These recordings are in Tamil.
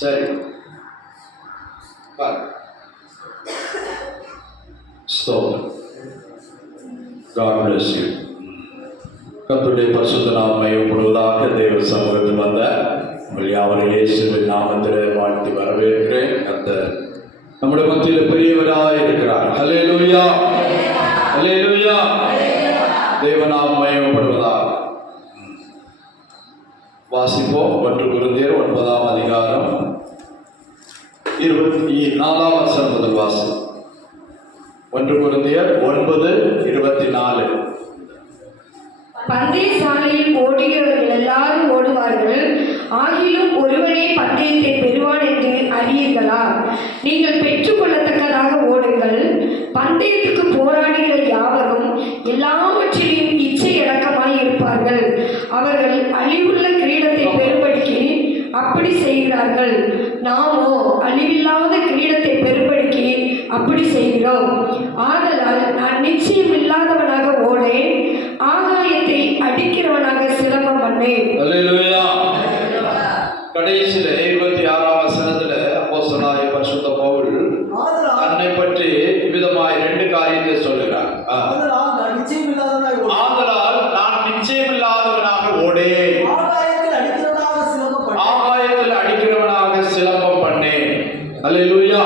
சரி, ஸ்தோத்திரம். God bless you. கர்த்தருடைய பரிசுத்த நாமம் மகிமைப்படுவதாக. தேவ சமூகத்தில் வந்த உங்கள் யாவரையும் இயேசுவின் நாமத்திலே வாழ்த்தி வரவேற்கிறேன். கர்த்தர் நம்முடைய மத்தியில் பெரியவராய் இருக்கிறார். ஹல்லேலூயா, ஹல்லேலூயா. தேவ நாமம் மகிமைப்படுவதாக. வாசிப்போம். 1 கொரிந்தியர் 9ஆம் அதிகாரம் 24ஆம் வசனம் முதல் வாசி. 1 கொரிந்தியர் 9:24. பந்தய சாலையில் ஓடுகிறவர்கள் எல்லாரும் ஓடுவார்கள், ஆகிலும் ஒருவனே பந்தயத்தை பெறுவான் என்று அறியீர்களா? நீங்கள் பெற்றுக்கொள்ளத்தக்கதாக ஓடுங்கள். பந்தயத்துக்கு போராடுகிற யாவரும் எல்லாவற்றிலும் இச்சை அடக்கமாய் இருப்பார்கள். அவர்கள் அழிவுள்ள கிரீடத்தை பெறும்படிக்கு அப்படி செய்கிறார்கள். நாமோ அழிவில்லாத கிரீடத்தை பெறும்படிக்கு அப்படி செய்கிறோம். ஆதலால் நான் நிச்சயம் இல்லாதவனாக ஓடேன், ஆகாயத்தை அடிக்கிறவனாக சிலம்பம் பண்ணேன். அல்லேலூயா. கடைசியில 26ஆம் வசனத்துல அப்போஸ்தலனாகிய பரிசுத்த பவுல் தன்னை பற்றி விதமாய் 2 காரியத்தை சொல்கிறார். ஆதலால் நான் நிச்சயமில்லாதவனாக ஓடேன், ஆகாயத்தில் அடிக்கிறவனாக சிலம்பம் பண்ணேன். அல்லேலூயா.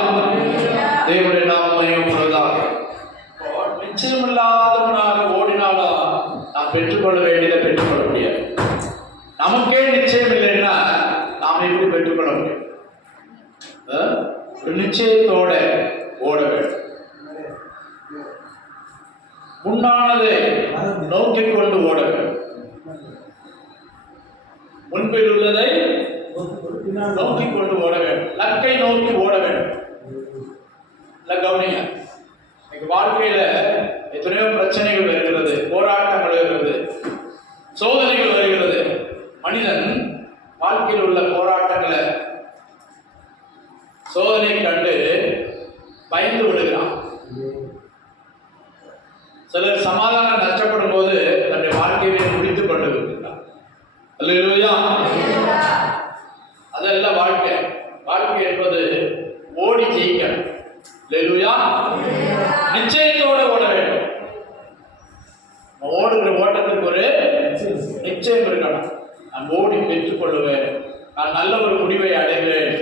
தேவனுடைய நாமம் மகிமைப்படுவதாக. நிச்சயமில்லாதவனாக ஓடினாலும் நாம் பெற்றுக்கொள்ள வேண்டியதை பெற்றுக்கொள்ள முடியாது. நமக்கே நிச்சயம் இல்லைன்னா நாம் எப்படி பெற்றுக்கொள்ள முடியும்? ஒரு நிச்சயத்தோட ஓட வேண்டும். முன்னானதை நோக்கி கொண்டு ஓட வேண்டும். முன்பில் உள்ளதை நோக்கி கொண்டு ஓட வேண்டும். லக்கை நோக்கி ஓட வேண்டும். கவனிங்க, இன்னைக்கு வாழ்க்கையில எத்தனையோ பிரச்சனைகள் வருகிறது, போராட்டங்கள் வருகிறது, சோதனைகள் வருகிறது. மனிதன் வாழ்க்கையில் உள்ள போராட்டங்களை, சோதனை கண்டு பயந்து விடுகிறான். சிலர் சமாதானம் நஷ்டப்படும் போது தன்னுடைய வாழ்க்கையை முடித்துக் கொண்டு விடுகிறார். அல்லேலூயா. அதெல்லாம் வாழ்க்கை. வாழ்க்கை என்பது ஓடி ஜெயிக்கணும். அல்லேலூயா. நிச்சயத்தோடு ஓட வேண்டும். ஓடுகிற ஓட்டத்துக்கு ஒரு நிச்சயம் இருக்கணும். நான் ஓடி பெற்றுக் கொள்ளுவேன், நான் நல்ல ஒரு முடிவை அடைவேன்,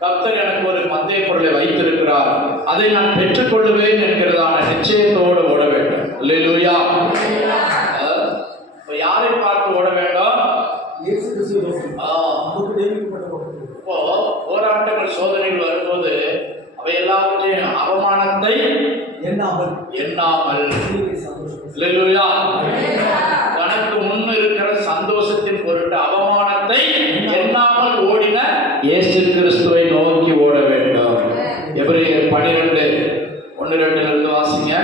கர்த்தர் எனக்கு ஒரு மத்திய பொருளை வைத்திருக்கிறார், அதை நான் பெற்றுக்கொள்ளுவேன் என்கிறதான நிச்சயத்தோடு ஓட வேண்டும். அல்லேலூயா. யாரை பார்த்து ஓட வேண்டும்? இப்போ போராட்டங்கள், சோதனைகள் வரும்போது அவை எல்லாவற்றையும் அவமானத்தை எண்ணாமல் அல்லேலூயா, தனக்கு முன் இருக்கிற சந்தோஷத்தின் பொருட்டு அவமானத்தை எண்ணாமல் ஓடின இயேசு கிறிஸ்துவை நோக்கி ஓட வேண்டும். எபிரேயர் 12:1-2 வாசிங்க.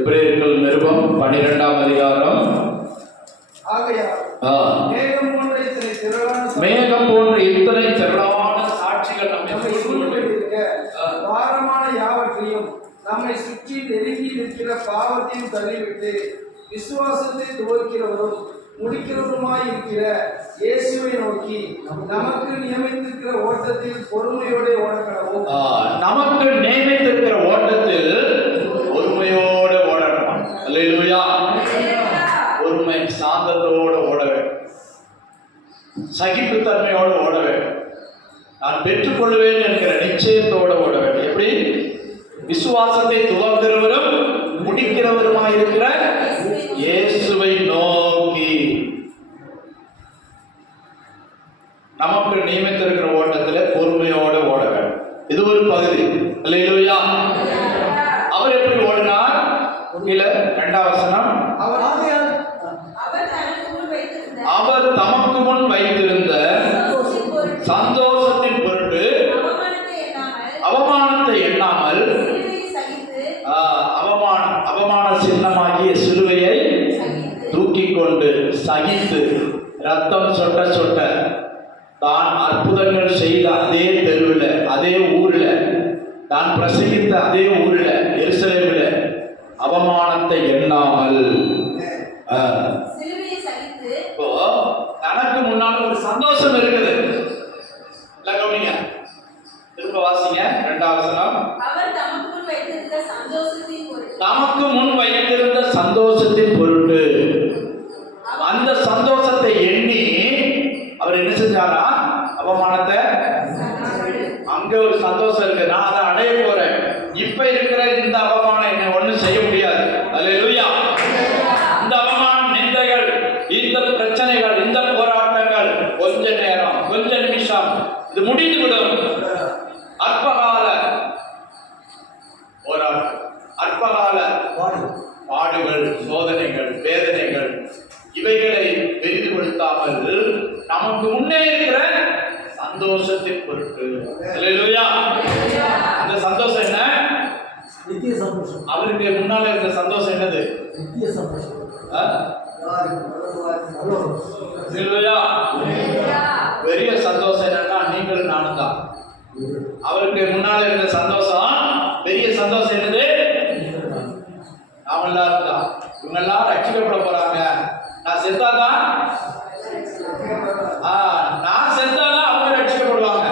எபிரேயர்கள் நிருபம் 12ஆம் அதிகாரம். மேகம் போன்ற இத்தனை திரளான சாட்சிகள் பாரமான யாவற்றையும் நம்மை சுற்றி நெருங்கி இருக்கிற பாவத்தையும் தள்ளிவிட்டு விசுவாசத்தை துவக்கிறவரும் முடிக்கிறவருமாய் இருக்கிற இயேசுவை நோக்கி நமக்கு நியமித்திருக்கிற ஓட்டத்தில் பொறுமையோடு ஓடக்கடவும். நமக்கு நியமித்திருக்கிற ஓட்டத்தில் பொறுமையோடு ஓடணும். அல்லேலூயா. பொறுமை, சாந்தத்தோடு ஓட வேண்டும். சகிப்புத்தன்மையோடு ஓட வேண்டும். நான் பெற்றுக்கொள்வேன் என்கிற நிச்சயத்தோடு ஓட வேண்டும். எப்படி? விசுவாசத்தை துவக்கிறவரும் முடிக்கிறவருமாயிருக்கிற இயேசுவை நோக்கி. நமக்கு நியமித்திருக்கிற ஓட்டத்தில் பொறுமையோடு ஓட வேண்டும். இது ஒரு பகுதி. அல்லேலூயா. அவர் எப்படி ஓடினார்? கீழே 2ஆம் வசனம். அவர் தமக்கு முன் வைத்திருந்த சந்தோஷத்தின் பொருட்டு அவமானத்தை எண்ணாமல் அவமான சின்னமாகிய சிலுவையை தூக்கி கொண்டு சகித்து, ரத்தம் சொட்ட சொட்ட, தான் அற்புதங்கள் செய்த அதே தெருவில், அதே ஊரில், தான் பிரசங்கித்த அதே ஊரில், எருசலேமில் அவமானத்தை எண்ணாமல் இப்போ தனக்கு முன்னால் ஒரு சந்தோஷம் இருக்குது. 2வது வசனம். அவர் தமக்கு முன் வைத்திருந்த சந்தோஷத்தின் பொருட்டு நமக்கு முன் வைத்திருந்த சந்தோஷத்தின் பொருட்டு அந்த சந்தோஷத்தை எண்ணி அவர் என்ன செஞ்சாரா? அவமானத்தை. அங்க ஒரு சந்தோஷம் இருக்கு, நான் அதை அடைய போறேன். இப்ப இருக்கிற இந்த அவமானம் என்ன ஒண்ணும் செய்ய முடியாது. அல்லேலூயா. இந்த அவமானம், நிந்தைகள், இந்த பிரச்சனைகள், இந்த போராட்டங்கள் கொஞ்ச நேரம், கொஞ்ச நிமிஷம், இது முடிந்து விடும். அற்பகால போராட்டம், அற்பகால பாடுகள், சோதனைகள், வேதனைகள், இவைகளை பெரிதுபடுத்தாமல் நமக்கு முன்னே இருக்கிற சந்தோஷத்தின் பொருட்டு. அல்லேலூயா. அந்த சந்தோஷம் என்ன? நித்திய சந்தோஷம். அவருக்கு முன்னால இருந்த சந்தோஷம் என்னது? நித்திய சந்தோஷம். அல்லேலூயா. பெரிய சந்தோஷம் என்னன்னா நீங்கள் நானும் தான். அவருக்கு முன்னால இருந்த சந்தோஷம், பெரிய சந்தோஷம் என்னது? நாம எல்லாரும் தான். இவங்க எல்லாம் ரட்சிக்கப்பட போறாங்க. நான் செத்தாதான், நான் செத்தாதான் அவங்க ரட்சிக்கப்படுவாங்க.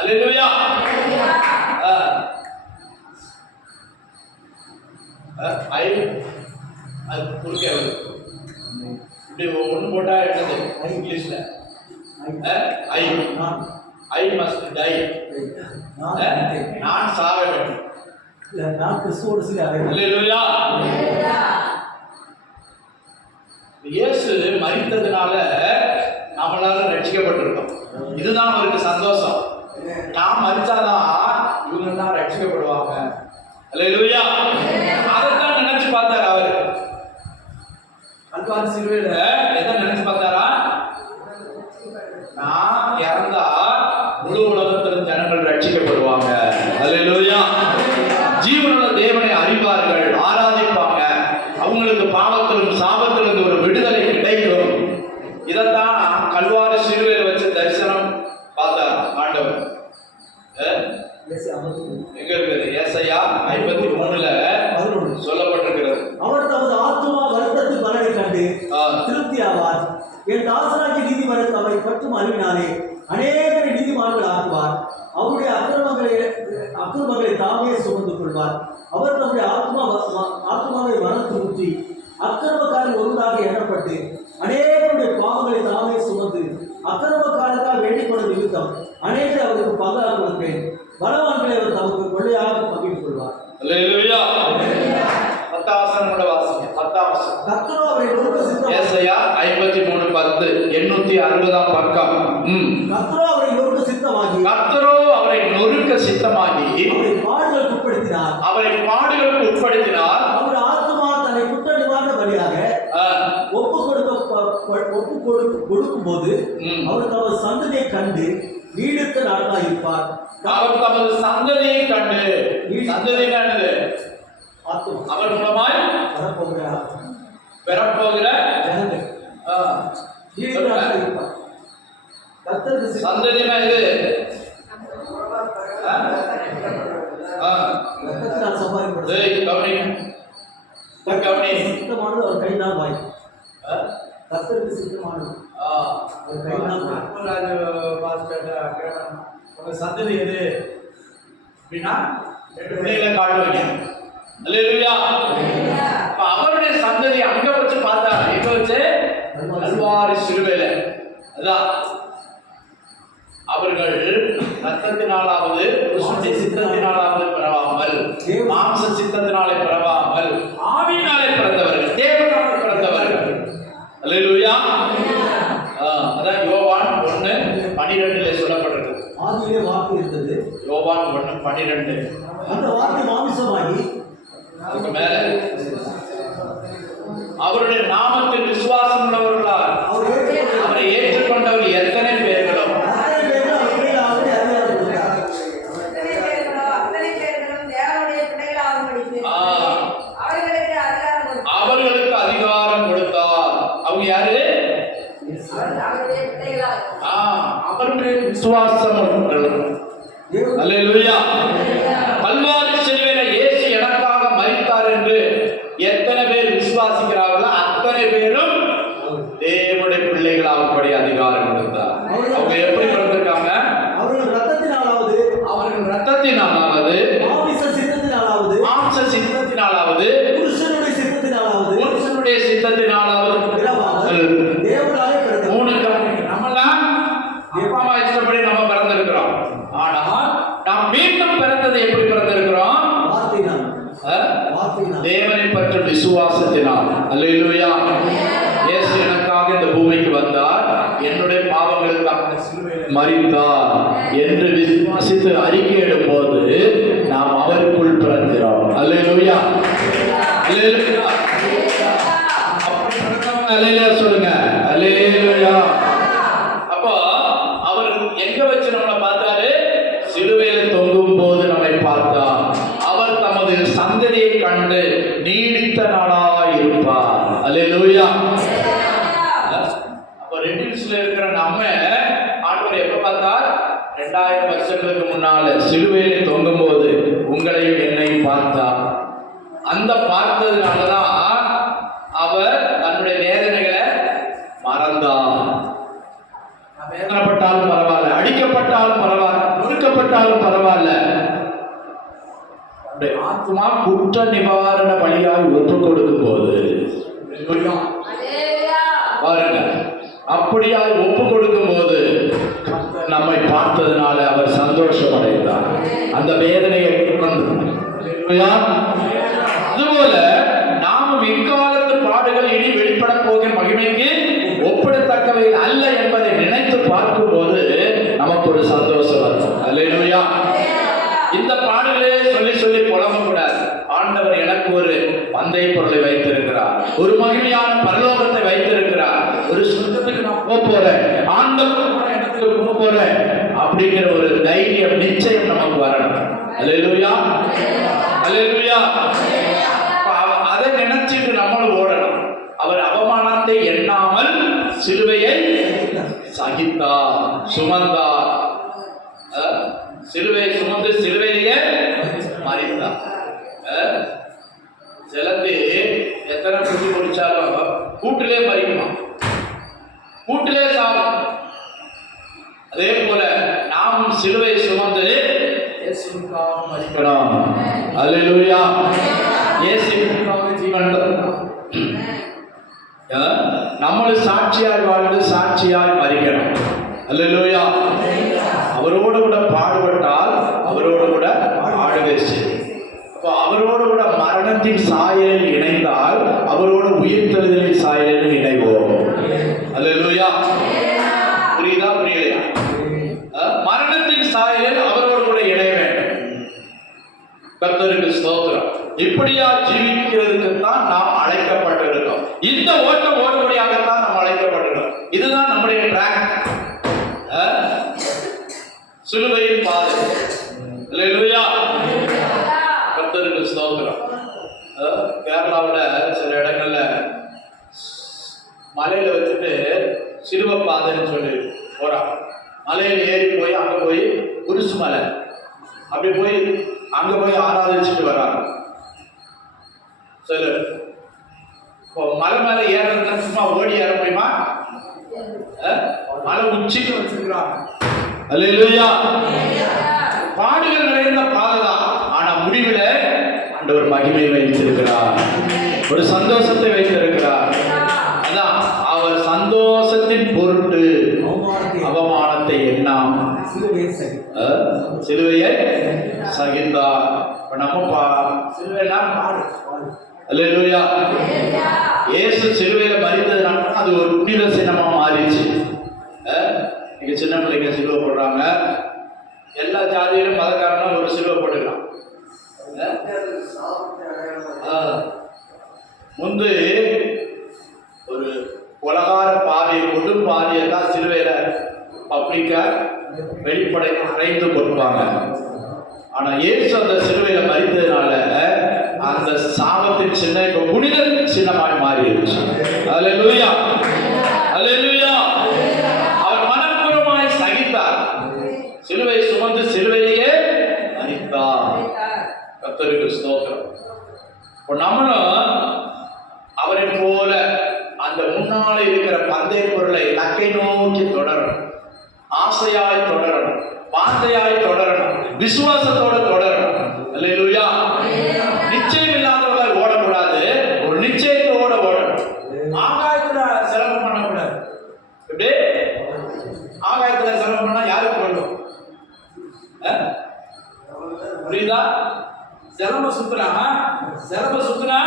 அல்லேலூயா. அது குறுக்கே வருது. இப்படி ஒன்று போட்டா என்னது இங்கிலீஷ்ல? I must die. நான் சாக வேண்டும். நான் கிறிஸ்துவோடு சில அல்லேலூயா. இயேசு மரித்ததுனால நாம எல்லாரும் ரட்சிக்கப்பட்டிருக்கோம். இதுதான் அவருக்கு சந்தோஷம். நாம் மரிச்சாதான் இவங்க எல்லாம் ரட்சிக்கப்படுவாங்க. அல்லேலூயா. அதைத்தான் நினைச்சு பார்த்தாரு அவரு. கல்வாரி சிலுவையில எதை நினைச்சு பார்த்தாரா? நான் இறந்தா முழு உலகத்திலும் ஜனங்கள் ரட்சிக்கப்படுவாங்க. அல்லேலூயா. ஜீவனுள்ள தேவனை அறிவார்கள், ஆராதிப்பாங்க. அவங்களுக்கு பாவத்திலும் சாபத்திலிருந்து ஒரு விடுதலை கிடைக்கும். இதைத்தான் கல்வாரி சிலுவையில வச்சு தரிசனம் பார்த்தார் ஆண்டவர். எங்க இருக்குது? ஏசாயா 53ல சொல்லப்பட்டிருக்கிறது. அவர் தமது ஆத்துமா வருத்தத்தின் பலனை கண்டு திருப்தி ஆவார். என் தாசனாகிய நீதிமன்றத்தை அவரை பற்றும் அறிவினாலே அநேகரை நீதிமான்கள் ஆக்குவார். அவருடைய அக்கிரமங்களை தாமே சுமந்து கொள்வார். அவர் தம்முடைய ஆத்மாவை வளர்த்து ஊற்றி அக்கிரமக்காரன் ஒருவராக எண்ணப்பட்டு அநேகருடைய பாவங்களை தாமே சுமந்து அக்கிரமக்காரருக்காக வேண்டிக் கொண்ட நிமித்தம் அநேகரை அவருக்கு பங்காக கொடுப்பேன். பலவான்களை அவர் தமக்கு கொள்ளையாக பகிர்ந்து கொள்வார். அல்லேலூயா. 10வது வாசிங்க. 10வது கர்த்தரோ அவரை நொறுக்க சித்தம். ஏசாயா 53:10 860 பக்கம். கர்த்தரோ அவரை நொறுக்க சித்தமாகி, கர்த்தரோ அவரை நொறுக்க சித்தமாகி அவரை பாடுகளுக்கு உட்படுத்தினார். அவரை பாடுகளுக்கு உட்படுத்தினார். அவருடைய ஆத்துமா தன்னை குற்ற நிவாரண பலியாக ஒப்பு கொடுக்கும் போது அவர் தமது சந்ததியை கண்டு நீடித்த நாட்களாக இருப்பார். அவர் தமது சந்ததியை கண்டு, சந்ததி என்னது? ஆத்துமா. அவர் மூலமாய் பெறப்போகிற ஜனங்கள் நீடித்த நாட்களாக இருப்பார். கர்த்தருக்கு சந்ததினா இது ரத்தத்தினால் சம்பாதிக்கப்படுது. சித்தமானது அவர் கையினால் வாய். கர்த்தருக்கு சித்தமானது அவர் கையினால் உங்க சந்ததி எது அப்படின்னா 2 பிள்ளைகளை காட்டுவீங்க. அல்லேலூயா. அப்ப அவருடைய சந்ததி அங்க வச்சு பார்த்தா, எங்க வச்சு? கல்வாரி சிலுவையில. அதான் அவர்கள் ரத்தத்தினாலாவது கிறிஸ்துவின் சித்தத்தினாலாவது பிறவாமல், மாம்ச சித்தத்தினாலே பிறவாமல், ஆவியினாலே பிறந்தவர்கள், தேவனாலே பிறந்தவர்கள். அல்லேலூயா. அதான் யோவான் 1:12 சொல்லப்பட்டிருக்கு. ஆதியிலே வார்த்தை இருந்தது. யோவான் 1:12. அந்த வார்த்தை மாமிசமாகி அதுக்கு மேல அவருடைய நாமத்தில் விசுவாசம் உள்ளவர்களால் அவரை ஏற்றுக்கொண்டவர்கள் எத்தனை பேர்களோ அவர்களுக்கு அதிகாரம் கொடுத்தார். அவங்க யாரு? அவருடைய விசுவாசம் உள்ளவர்கள். அல்லேலூயா. கல்வாரி சிலுவையில இயேசு எனக்காக மரித்தார் என்று எத்தனை பேர் விசுவாசிக்கிறார்களோ அத்தனை பேரும் தேவனுடைய பிள்ளைகளாகும்படி அதிகாரம் கொடுத்தார். அவங்க எப்படி பிறந்திருக்காங்க? அவர்கள் ரத்தத்தினாலாவது அவர்கள் ரத்தத்தினால அப்பா அம்மா இஷ்டப்படி நம்ம பிறந்திருக்கிறோம். ஆனா நாம் மீண்டும் பிறந்தது எப்படி பிறந்திருக்கிறோம்? வார்த்தையினால். தேவனை பற்றி விசுவாசத்தினால். அல்லேலூயா. இயேசு எனக்காக இந்த பூமிக்கு வந்தார், என்னுடைய பாவங்களுக்காக சிலுவையில் மரித்தார் என்று விசுவாசித்து அறிக்கையிடும் போது நாம் அவருக்குள் பிறக்கிறோம். அல்லேலூயா. அல்லேலூயா. அப்படி பிறந்தவங்க அல்லேலூயா சொல்லுங்க. அல்லேலூயா. அப்போ அவர் எங்க வச்சு நம்மளை பார்த்தாரு? சிலுவையில தொங்கும் போது நம்மை பார்த்தார். அவர் தமது சந்ததியை கண்டு நீடித்த நாளாய் இருப்பார். அல்லேலூயா. அப்ப ரெடில்ஸ்ல இருக்கிற நம்ம ஆண்டவர் எப்ப பார்த்தார்? 2000 வருஷங்களுக்கு முன்னால சிலுவையில தொங்கும் போது உங்களையும் என்னையும் பார்த்தார். அந்த பார்த்ததுனாலதான் அவர் தன்னுடைய வேதனைகளை மறந்தார். வேதனைப்பட்டாலும் பரவாயில்ல, அடிக்கப்பட்டாலும் பரவாயில்ல, நொறுக்கப்பட்டாலும் பரவாயில்ல, ஆத்மா குற்ற நிவாரண பலியாய் ஒப்பு கொடுக்கும் போது பாருங்க, அப்படியாய் ஒப்பு கொடுக்கும் போது நம்மை பார்த்ததுனால அவர் சந்தோஷம் அடைந்தார். அந்த வேதனையை அதுபோல நாமும் இக்காலத்து பாடுகள் இனி வெளிப்பட போகிற மகிமைக்கு ஒப்பிடத்தக்கவை அல்ல என்பதை நினைத்து பார்க்கும் போது நமக்கு ஒரு சந்தோஷம் வரும். அல்லேலூயா. இந்த பாடுகளே சொல்லி சொல்லி புலம்ப கூடாது. ஆண்டவர் எனக்கு ஒரு பந்தய பொருளை வைத்திருக்கிறார், ஒரு மகிமையான பரலோகத்தை வைத்திருக்கிறார், ஒரு சொந்தத்துக்கு நான் போறேன், ஆண்டவர் இடத்துக்கு போறேன் அப்படிங்கிற ஒரு தைரியம் நிச்சயம் நமக்கு வரணும். அல்லேலூயா. அல்லேலூயா. அதை நினைச்சிட்டு நம்மளும் ஓடணும். அவர் அவமானத்தை எண்ணாமல் சிலுவையை சகித்தார், சுமந்தார். சிலுவையை சுமந்து சிலுவையிலேயே மரித்தார். சிலந்து எத்தனை குடி குடிச்சாலும் கூட்டிலே மறிக்குமா, கூட்டிலே சாகும். அதே போல நாமும் சிலுவை சுமந்து இயேசுவுக்காக மரிக்கணும். அல்லேலூயா. இயேசுவுக்காக ஜீவன் தரணும். நம்மளும் சாட்சியாய் வாழ்ந்து சாட்சியாய் மரிக்கணும். அல்லேலூயா. அவரோடு கூட பாடுபட்டால் அவரோடு கூட ஆளுகை செய்யும். அப்போ அவரோடு கூட மரணத்தின் சாயலில் இணைந்தால் அவரோடு உயிர்த்தெழுதலின் சாயலில் இணைவோம். அல்லேலூயா. புரியுதா புரியலையா? மரணத்தின் சாயலில் அவரோடு கூட இணைய வேண்டும். கர்த்தருக்கு ஸ்தோத்திரம். இப்படியா ஜீவிக்கிறதுக்கு தான் நாம் அழைக்கப்பட்டிருக்கோம். இந்த ஓட்டம் ஓடுபடியாகத்தான் நாம் அழைக்கப்பட்டிருக்கோம். இதுதான் நம்முடைய ட்ராக், சிலுவையின் பாதை. அல்லேலூயா. கர்த்தருக்கு ஸ்தோத்திரம். கேரளாவில் சில இடங்கள்ல மலையில வச்சுட்டு சிலுவை பாதைன்னு சொல்லி போறான். மலையில் ஏறி போய் அங்க போய் குருசு மலை அப்படி போய் அங்க போய் ஆராதிச்சுட்டு வர்றாங்க. சொல்லு, இப்போ மலை மேல ஏறதுன்னா சும்மா ஓடி ஏற முடியுமா? மலை உச்சிக்கு வச்சிருக்கிறாங்க. அல்லேலூயா. பாடுகள் நிறைந்த பாதைதான். ஆனா முடிவில் ஆண்டவர் மகிமை வைத்திருக்கிறார், ஒரு சந்தோஷத்தை வைத்திருக்கிறார். அதான் அவர் சந்தோஷத்தின் பொருட்டு அவமானத்தை எண்ணாம் சிலுவையை சகித்தார். நம்ம சிலுவைனா பாடு. அல்லேலூயா. இயேசு சிலுவையில மரித்ததுனால அது ஒரு புனித சின்னமா மாறிடுச்சு. இங்க சின்ன பிள்ளைங்க சிலுவை போடுறாங்க. எல்லா ஜாதியிலும் மதக்காரனும் ஒரு சிலுவை போட்டுக்கலாம். முன்பு ஒரு உலகார பாவியை கொடும் பாவியை தான் சிலுவையில பப்ளிக்கா வெளிப்படை அறைந்து கொடுப்பாங்க. ஆனா இயேசு அந்த சிலுவையில மரித்ததுனால அந்த சாபத்தின் சின்ன இப்ப புனித சின்னமாய் மாறிடுச்சு. அல்லேலூயா. அல்லேலூயா. அவர் மனப்பூர்வமாய் சகித்தார், சிலுவை சுமந்து சிலுவையிலேயே மரித்தார். கர்த்தருக்கு ஸ்தோத்திரம். இப்போ நம்மளும் அவரை போல அந்த முன்னால இருக்கிற பந்தய பொருளை லக்கை நோக்கி தொடரணும், ஆசையாய் தொடரணும், வார்த்தையாய் தொடரணும், விசுவாசத்தோட தொடரணும். அல்லேலூயா. நிச்சயம் இல்லாதவங்க ஓடக்கூடாது, ஒரு நிச்சயத்தோட ஓடணும். ஆகாயத்துல சிரமம் பண்ணக்கூடாது. எப்படி ஆகாயத்துல சிரமம் பண்ணா யாருக்கு கொள்ளும்? புரியுதா? சிரம சுத்துறாங்க, சிரம சுத்துனா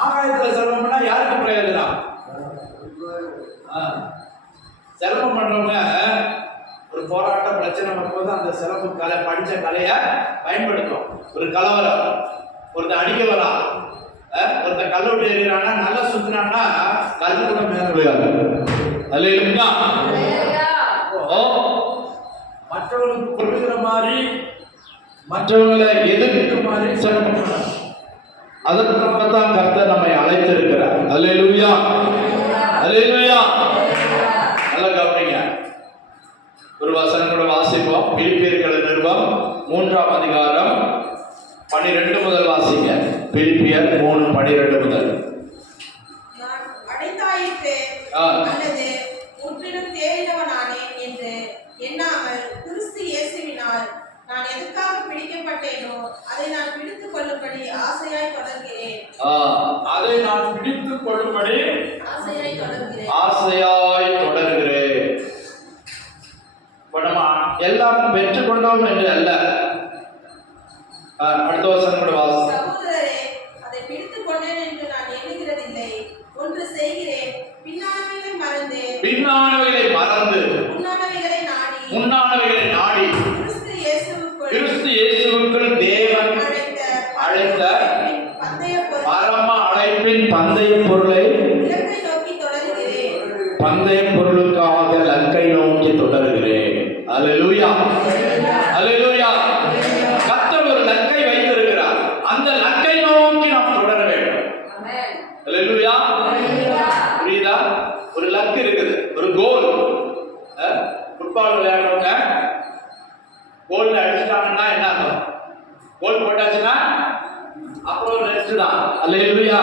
ஆகாயத்துல சிரமம் பண்ணா யாருக்கு பிரயோஜனம்? சிரமம் பண்றவங்க ஒரு போராட்ட பிரச்சனை வரும்போது அந்த சிறப்பு கலை படிச்ச கலையை பயன்படுத்தும். ஒரு கலவரம், ஒருத்தர் அடிக்க வரா, ஒருத்தர் கல் விட்டு எறிகிறான்னா நல்லா சுத்தினான்னா கல் கூட மேல போயாது. அல்ல இல்லைங்களா? மற்றவங்களுக்கு கொள்ளுகிற மாதிரி, மற்றவங்களை எதிர்க்கிற மாதிரி சிரமம் பண்ணணும். அதற்காக தான் கர்த்தர் நம்மை அழைத்திருக்கிறார். அல்லேலூயா, அல்லேலூயா. நல்லா கவனிங்க. ஒரு வசனம் கூட வாசிப்போம். பிலிப்பியர்கள் நிருபம் 3ஆம் அதிகாரம் 12 முதல் வாசிங்க. பிலிப்பியர் 3:12 முதல். நான் அடைந்தாயிற்றே அல்லது முற்றிலும் தேறினவனானேன் என்று எண்ணாமல் கிறிஸ்து இயேசுவினால் நான் எதற்காக பிடிக்கப்பட்டேனோ அதை நான் பிடித்துக் கொள்ளும்படி ஆசையாய் தொடர்கிறேன். அதை நான் பிடித்துக் கொள்ளும்படி ஆசையாய் தொடர்கிறேன். எல்லாம் பெற்றுக்கொண்டோம் என்று அல்ல. அடுத்த வசனம் கூட வாசி. சகோதரரே, அதை பிடித்துக் கொண்டேன் என்று நான் எண்ணுகிறதில்லை. ஒன்று செய்கிறேன், பின்னானவைகளை மறந்து முன்னானவைகளை நாடி கிறிஸ்து இயேசுவுக்குள் தேவன் அழைத்த பரம அழைப்பின் பந்தய பொருளை பந்தய பொருளுக்காக லக்கை நோக்கி தொடர்கிறேன். அல்லேலூயா, அல்லேலூயா. கர்த்தர் ஒரு லக்கை வைத்திருக்கிறார். அந்த லக்கை நோக்கி நாம் தொடர வேண்டும். அல்லேலூயா. புரியுதா? ஒரு லக் இருக்குது, ஒரு கோல். ஃபுட்பால் விளையாடுறவங்க கோல் அடிச்சிட்டாங்கன்னா என்ன அர்த்தம்? கோல் போட்டாச்சுன்னா அப்புறம் ரெஸ்ட் தான். அல்லேலூயா.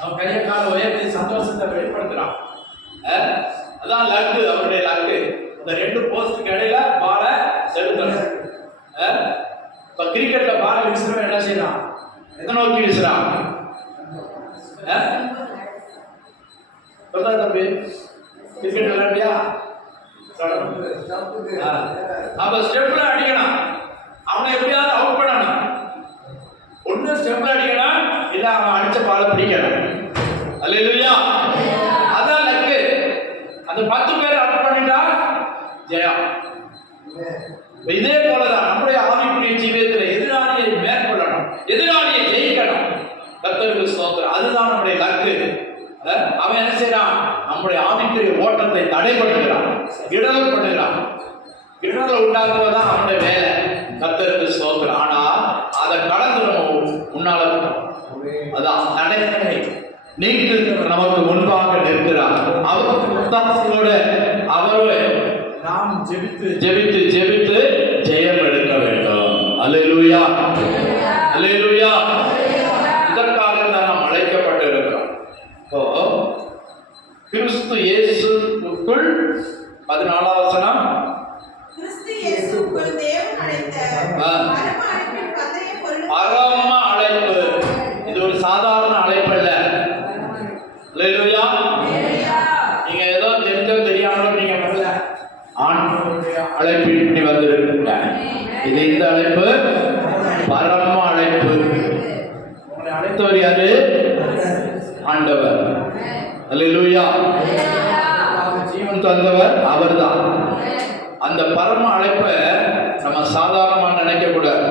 அவன் கையை கால உயர்த்தி சந்தோஷத்தை வெளிப்படுத்துறான். அதான் லக்கு, அவருடைய லக்கு. இந்த 2 போஸ்டுக்கு இடையில பாலை செலுத்தணும். இப்ப கிரிக்கெட்ல பால் வீசுறவன் என்ன செய்யறான்? எதை நோக்கி வீசுறான்? சொல்றா தம்பி, கிரிக்கெட் விளையாடியா? அப்ப ஸ்டெப்ல அடிக்கணும். அவனை எப்படியாவது அவுட் பண்ணணும். ஒண்ணு ஸ்டெப்ல அடிக்கணும், இல்ல அவன் அடிச்ச பாலை பிடிக்கணும். அல்லேலூயா. அதான் லக்கு. அந்த 10 பேர் அவுட் பண்ணிட்டா ஜெயம். இதே போலதான் நம்முடைய ஆவிக்குரிய ஜீவியத்தில் எதிராளியை மேற்கொள்ளணும், எதிராளியை ஜெயிக்கணும். கர்த்தருக்கு ஸ்தோத்திரம். அதுதான் நம்முடைய லக்கு. அவன் என்ன செய்யறான்? நம்முடைய ஆவிக்குரிய ஓட்டத்தை தடைப்படுத்துகிறான், இடரல் பண்ணுகிறான். இடரல் உண்டாக்குவதுதான் அவனுடைய வேலை. கர்த்தருக்கு ஸ்தோத்திரம். ஆனா அதை கடந்து நம்ம முன்னால அதான் தடைகளை நீக்கு நமக்கு முன்பாக நிற்கிறார். அவரோட அவரோட நாம் ஜெபித்து ஜெபித்து ஜெபித்து ஜெயம் எடுக்க வேண்டும். அல்லேலூயா, அல்லேலூயா. இதற்காக தான் நாம் அழைக்கப்பட்டிருக்கிறோம். கிறிஸ்து இயேசுவுக்குள் 14ஆம் வசனம். கிறிஸ்து இயேசுவுக்குள் தேவன் அழைத்த பரம அழைப்பின் பந்தய பொருள். பரம அழைப்பு. இது ஒரு சாதாரண அழைப்பு அல்ல. அல்லேலூயா. நீங்க ஏதோ தெரிஞ்சோ தெரியாமலோ நீங்க வரல. ஆண்டவருடைய அழைப்பில் இப்படி வந்திருக்கீங்க. இது இந்த அழைப்பு பரம அழைப்பு. உங்களை அழைத்தவர் யாரு? ஆண்டவர். அல்லேலூயா. ஜீவன் தந்தவர் அவர்தான். அந்த பரம அழைப்பை நம்ம சாதாரணமா நினைக்க கூடாது.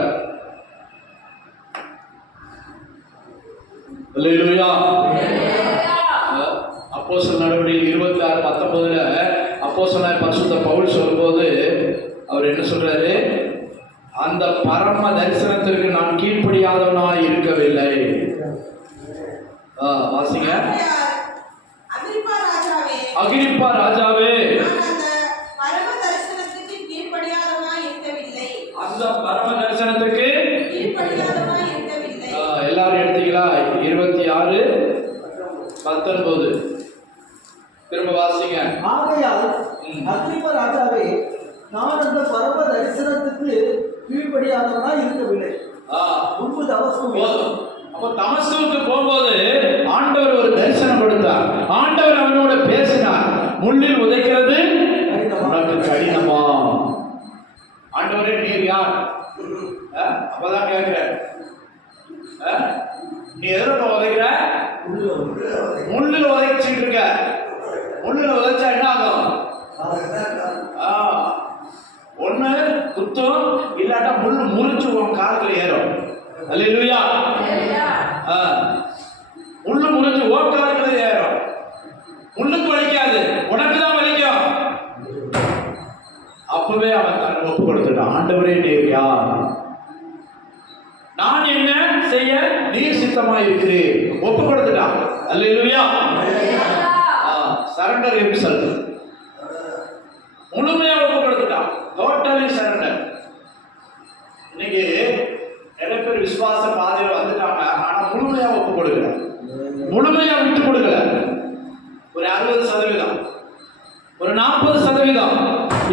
அல்லேலூயா. அப்போஸ்தலர் நடவடிக்கைகள் 26:19 அப்போஸ்தலனாகிய பரிசுத்த பவுல் சொல்லும்போது அவர் என்ன சொல்றாரு? அந்த பரம தரிசனத்திற்கு நான் கீழ்ப்படியாதவனாய் இருக்கவில்லை. வாசிங்க. அகிரிப்பா ராஜாவே, அந்த பரம தரிசனத்துக்கு எல்லாரும் எடுத்தீங்களா? 26:19 திரும்ப வாசிங்க. ஆகையால் அகிரிப்பா ராஜாவே, நான் அந்த பரம தரிசனத்துக்கு கீழ்ப்படியாதவனாய் இருக்கவில்லை. முன்பு தவசம் போதும். அப்போ தமஸ்குவுக்கு போகும்போது ஆண்டவர் ஒரு தரிசனம் கொடுத்தார். ஆண்டவர் அவனோட பேசினார். முள்ளில் உதைக்கிறது உனக்கு கடினமா? ஆண்டவரே நீர் யார்? அப்பதான் கேட்கிற, நீ எதிர உதைக்கிற? முள்ளில் உதைச்சிட்டு இருக்க. முள்ளில் உதைச்சா என்ன ஆகும்? ஒண்ணு குத்தம், இல்லாட்டா முள்ளு முறிச்சு உன் காலத்துல ஏறும். அல்லேலூயா. முள்ளு முறிச்சு உன் காலத்துல ஏறும். முள்ளுக்கு வலிக்காது, உனக்கு தான் வலிக்கும். அப்பவே அவன் தன்னை ஒப்பு கொடுத்துட்டான். ஆண்டவரே நீர் யார்? நான் என்ன செய்ய நீர் சித்தமாய் இருக்கிறேன். ஒப்பு கொடுத்துட்டான். அல்லேலூயா. Surrender himself. முழுமையா ஒப்பு கொடுத்துட்டான். Totally surrender. இன்னைக்கு நிறைய பேர் விசுவாச பாதையில வந்துட்டாங்க, ஆனா முழுமையா ஒப்பு கொடுக்கல, முழுமையா விட்டு கொடுக்கல. ஒரு 60%, ஒரு 40%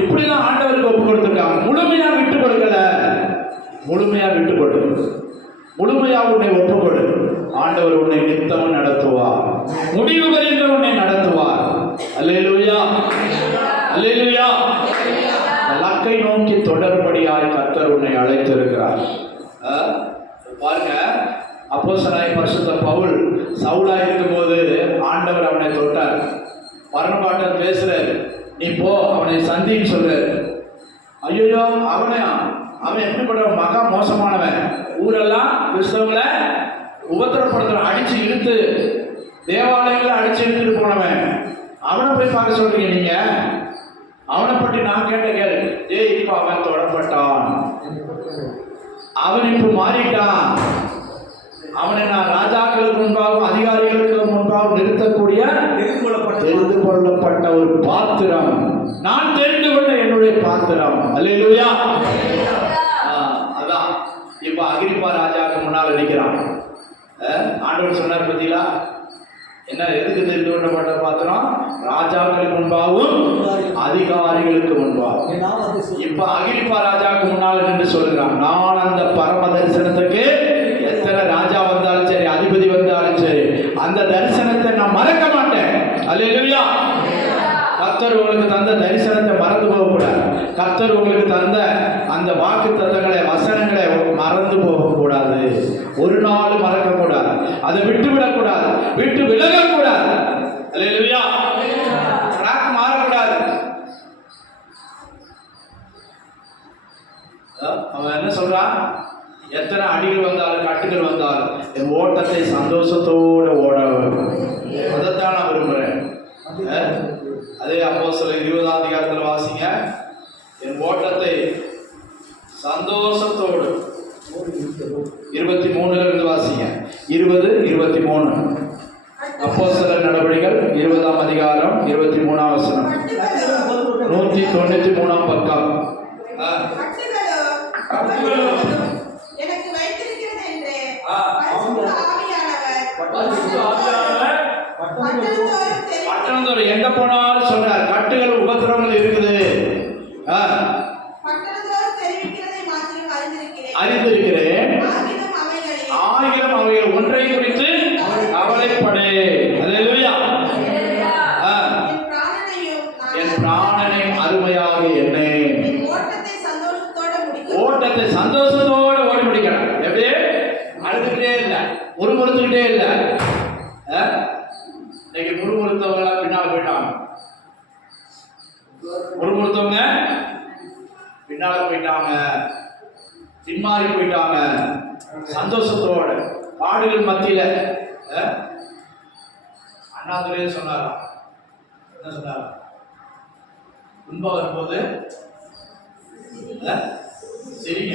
இப்படிதான் ஆண்டவருக்கு ஒப்பு கொடுத்துருக்காங்க. முழுமையா விட்டு கொடுக்கல. முழுமையா விட்டு கொடு, முழுமையா உன்னை ஒப்பு கொடு. ஆண்டவர் உன்னை நித்தம் நடத்துவார், முடிவு வரைந்த உன்னை நடத்துவார். அல்லேலூயா, அல்லேலூயா. லக்கை நோக்கி தொடர்படியாய் கர்த்தர் உன்னை அழைத்திருக்கிறார். பாருங்க, அப்போஸ்தலனாகிய பரிசுத்த பவுல் சவுலா இருக்கும்போது ஆண்டவர் அவனை தொட்டார். பர்னபாட்ட பேசுறாரு, நீ போ அவனை சந்தின்னு சொல்றாரு. ஐயோ, அவன் எப்படிப்பட்ட மகா மோசமானவன், ஊரெல்லாம் கிறிஸ்தவங்களை உபத்திரப்படுத்துறான், அடிச்சு இழுத்து தேவாலயங்களை அடிச்சு இழுத்துட்டு போனவன். அவனை போய் பார்க்க சொல்றீங்க நீங்க? அவனை பற்றி நான் கேட்ட கேள்வி, இப்ப அவன் தொடப்பட்டான், அவன் இப்ப மாறிட்டான், அவனை நான் ராஜாக்களுக்கு முன்பாகவும் அதிகாரிகளுக்கு முன்பாகவும் நிறுத்தக்கூடிய தெரிந்து கொள்ளப்பட்ட ஒரு பாத்திரம், நான் தெரிந்து கொண்ட என்னுடைய பாத்திரம். அல்லேலூயா. அதான் இப்ப அகிரிப்பா ராஜாவுக்கு முன்னால் நிற்கிறான். ஆண்டவர் சொன்னார் பத்தியா, என்ன எதுக்கு தெரிந்து கொள்ளப்பட்ட பாத்திரம்? ராஜாக்களுக்கு முன்பாகவும் அதிகாரிகளுக்கு முன்பாகவும். இப்ப அகிரிப்பா ராஜாவுக்கு முன்னால் நின்று சொல்கிறான், நான் அந்த பரம தரிசனத்துக்கு எத்தனை ராஜா வந்தாலும் சரி, அதிபதி வந்தாலும் சரி, அந்த தரிசனத்தை நான் மறக்க மாட்டேன். அல்லேலூயா. கர்த்தர் உங்களுக்கு தந்த தரிசனத்தை மறந்து போகக்கூடாது. கர்த்தர் உங்களுக்கு தந்த அந்த வாக்கு தத்தங்களை, வசனங்களை மறந்து போகக்கூடாது. ஒரு நாள் மறக்க கூடாது, அதை விட்டு விடக்கூடாது, விட்டு விலகக்கூடாது. அல்லேலூயா. ட்ராக் மாறக்கூடாது. அவன் என்ன சொல்றான்? எத்தனை அடிகள் வந்தாலும் கட்டுகள் வந்தாலும் என் ஓட்டத்தை சந்தோஷத்தோடு ஓட, அதைத்தான் நான் விரும்புறேன். அதே அப்போஸ்தலர் 20ஆம் அதிகாரத்தில் வாசிங்க, என் ஓட்டத்தை சந்தோஷத்தோடு. 23 இருந்து வாசிங்க, 20, 23. அப்போஸ்தலர் நடவடிக்கைகள் 20ஆம் அதிகாரம் 23ஆம் வசனம், 193ஆம் பக்கம். எனக்கு வைத்திருக்கிறது என்று பட்டணத்தோடு எங்க போனாலும் சொல்றார், கட்டுகள் உபத்திரவங்கள் இருக்குது, அறிந்திருக்கிறேன், ஆயிரம் அவைகள் ஒன்றை குறித்து கவலைப்படு. அல்லேலூயா. என் பிராணனையும் அருமையாக எண்ணேன். ஓட்டத்தை சந்தோஷத்தோடு ஓடி முடிக்கணும். எப்படி? அழுதுகிட்டே இல்லை, முறுமுறுத்துக்கிட்டே இல்லை. இன்னைக்கு முறுமுறுத்தவங்களா பின்னால் போயிட்டாங்க, முறுமுறுத்தவங்க பின்னால போயிட்டாங்க, பின்மாறி போயிட்டாங்க. சந்தோஷத்தோட பாடுகள் மத்தியில அண்ணாதுரையே சொன்னாரா, என்ன சொன்னாரா? துன்பம் வரும்போது சிரிங்க.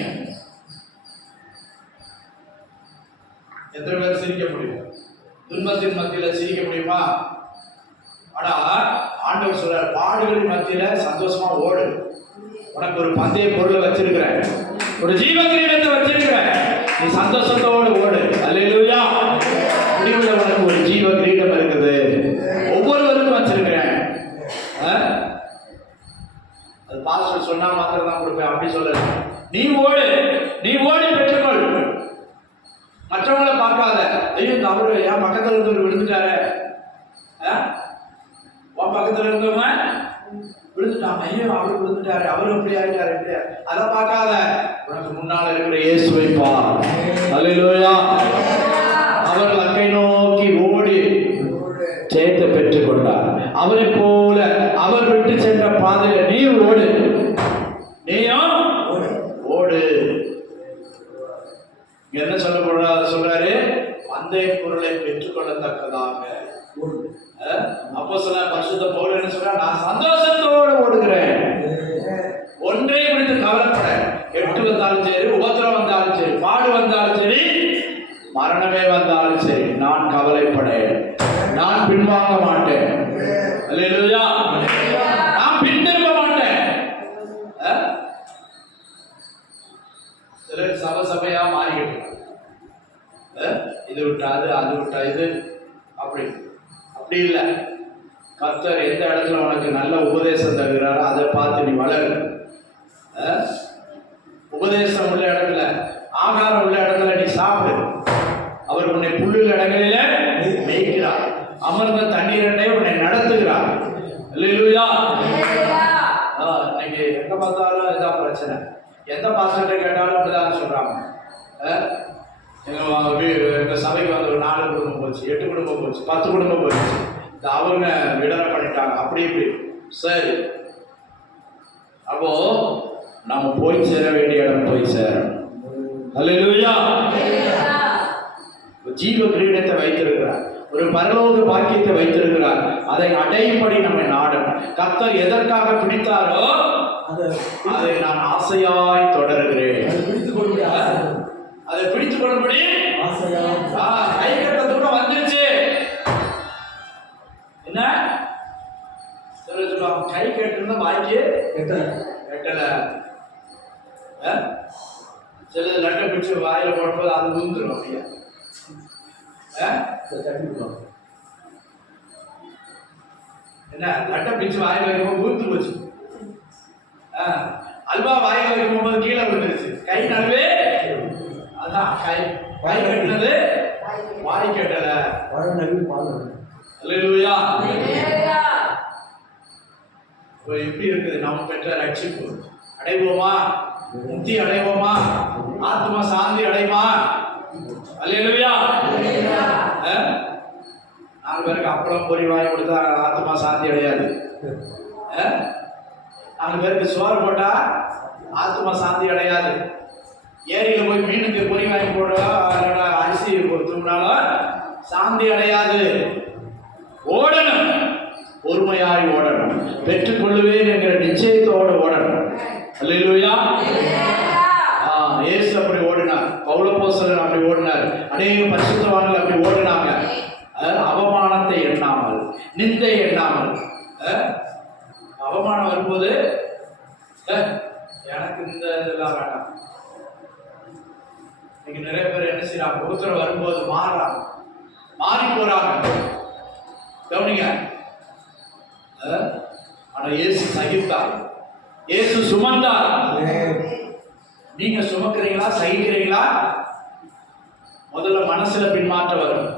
எத்தனை பேர் சிரிக்க முடியும்? துன்பத்தின் மத்தியில சிரிக்க முடியுமா? ஆனா ஆண்டவர் சொல்றார், பாடுகளின் மத்தியில சந்தோஷமா ஓடு. உனக்கு ஒரு பந்தய பொருளை வச்சிருக்கிறேன், ஒரு ஜீவ கிரீடத்தை வச்சிருக்கிறேன், நீ சந்தோஷத்தோடு ஓடு. அல்லேலூயா. முடிவுல உனக்கு ஒரு ஜீவ கிரீடம் இருக்குது, ஒவ்வொருவருக்கும் வச்சிருக்கிறேன். அது பாஸ்டர் சொன்னா மாத்திரம் தான் கொடுப்பேன் அப்படி சொல்லல. நீ ஓடு, நீ ஓடி பெற்றுக்கொள். மற்றவங்களை பார்க்காத, ஐயோ இந்த அவரு என் பக்கத்துல இருந்தவர் விழுந்துட்டாரு, உன் பக்கத்துல இருந்தவன் விழுந்துட்டான், ஐயோ அவரு விழுந்துட்டாரு, அவரு எப்படி ஆயிட்டாரு, எப்படி அதை பார்க்காத, உனக்கு முன்னால இருக்கிற இயேசுவை பார். அல்லேலூயா. அவர் லக்கை நோக்கி ஓடி ஜெயத்தை பெற்றுக் கொண்டார். அவரை போல அவர் விட்டு சென்ற பாதையில நீ ஓடு, நீயும் ஓடு. என்ன சொல்றாரு? பந்தய பொருளை பெற்றுக்கொள்ளத்தக்கதாக. அப்போஸ்தலன் பரிசுத்த பவுல் என்ன சொல்றார்? நான் சந்தோஷத்தோடு ஓடுகிறேன், ஒன்றை குறித்து கவலைப்பட, கெட்டு வந்தாலும் சரி, உபத்திரம் வந்தாலும் சரி, பாடு வந்தாலும் சரி, மரணமே வந்தாலும் சரி, நான் கவலைப்படேன், நான் பின்வாங்க மாட்டேன். அல்லேலூயா. நான் பின்திரும்ப மாட்டேன். சிலர் சபையா மாறிக்கிட்டு இது விட்டாது, அது விட்டா இது, அப்படி அப்படி இல்லை. கர்த்தர் எந்த இடத்துல உனக்கு நல்ல உபதேசம் தருகிறாரோ அதை பார்த்து நீ வளரு. உபதேசம் உள்ள இடத்துல, ஆகாரம் உள்ள இடத்துல நீ சாப்பிடு. அவர் உன்னை புல்லுள்ள இடங்களில மேய்க்கிறார், அமர்ந்த தண்ணீரண்டை உன்னை நடத்துகிறார். அல்லேலூயா. இன்னைக்கு எங்க பார்த்தாலும் இதுதான் பிரச்சனை. எந்த பாஸ்டர்கிட்ட கேட்டாலும் அப்படிதான் சொல்றாங்க. எங்க சபைக்கு வந்து ஒரு 4 குடும்பம் போச்சு, 8 குடும்பம் போச்சு, 10 குடும்பம் போச்சு, அவங்க விடலை பண்ணிட்டாங்க, அப்படி இப்படி. சரி, அப்போ நம்ம போய் சேர வேண்டிய இடம் போய் சேரணும். அல்லேலூயா. ஜீவ கிரீடத்தை வைத்திருக்கிறார், ஒரு பரலோக பாக்கியத்தை வைத்திருக்கிறார். அதை அடையும்படி நம்மை நாடணும். கர்த்தர் எதற்காக பிடித்தாரோ அதை நான் ஆசையாய் தொடர்கிறேன். அதை பிடித்துக் கொள்ளும்படி கை கட்ட தூரம் வந்துருச்சு. என்ன சொல்லுவாங்க? கை கட்டுனா வாய்க்கு கட்டல. சில லட்டை பிடிச்சி வாயில போடும்போது அது விழுந்துடும். அப்படியே என்ன லட்டை பிடிச்சி வாயில வைக்கும்போது விழுந்து போச்சு. அல்வா வாயில வைக்கும்போது கீழே விழுந்துருச்சு. கை நடுவே அதான் கை கட்டினது வாய் கட்டல. அல்லேலூயா. எப்படி இருக்குது நாம் பெற்ற ரட்சிப்பு? அடைவோமா? முக்தி அடைவோமா? ஆத்மா சாந்தி அடையுமா? அல்லேலூயா. 4 பேருக்கு அப்பளம் பொறி வாங்கி கொடுத்தா ஆத்மா சாந்தி அடையாது. 4 பேருக்கு சோறு போட்டா ஆத்மா சாந்தி அடையாது. ஏரியில போய் மீனுக்கு பொறி வாங்கி போடுறா, அரிசி தூங்கினாலும் சாந்தி அடையாது. ஓடணும், பொறுமையாய் ஓடணும், பெற்றுக்கொள்ளுவேன் என்கிற நிச்சயத்தோடு ஓடணும். அல்லேலூயா. இயேசு அப்படி ஓடினார், பவுலப்போஸ்தலர் அப்படி ஓடினார், அநேக பரிசுத்தவான்கள் அப்படி ஓடினாங்க. அவமானத்தை எண்ணாமல், நிந்தை எண்ணாமல். அவமானம் வரும்போது எனக்கு இந்த இதெல்லாம் வேண்டாம். இன்னைக்கு நிறைய பேர் என்ன செய்யறாங்க? உத்தரவு வரும்போது மாறி போறாங்க. கவனிங்க. ஆனா இயேசு சகித்தார், இயேசு சுமந்தார். நீங்க சுமக்கிறீங்களா, சகிக்கிறீங்களா? முதல்ல மனசுல பின்மாற்றம் வரும்.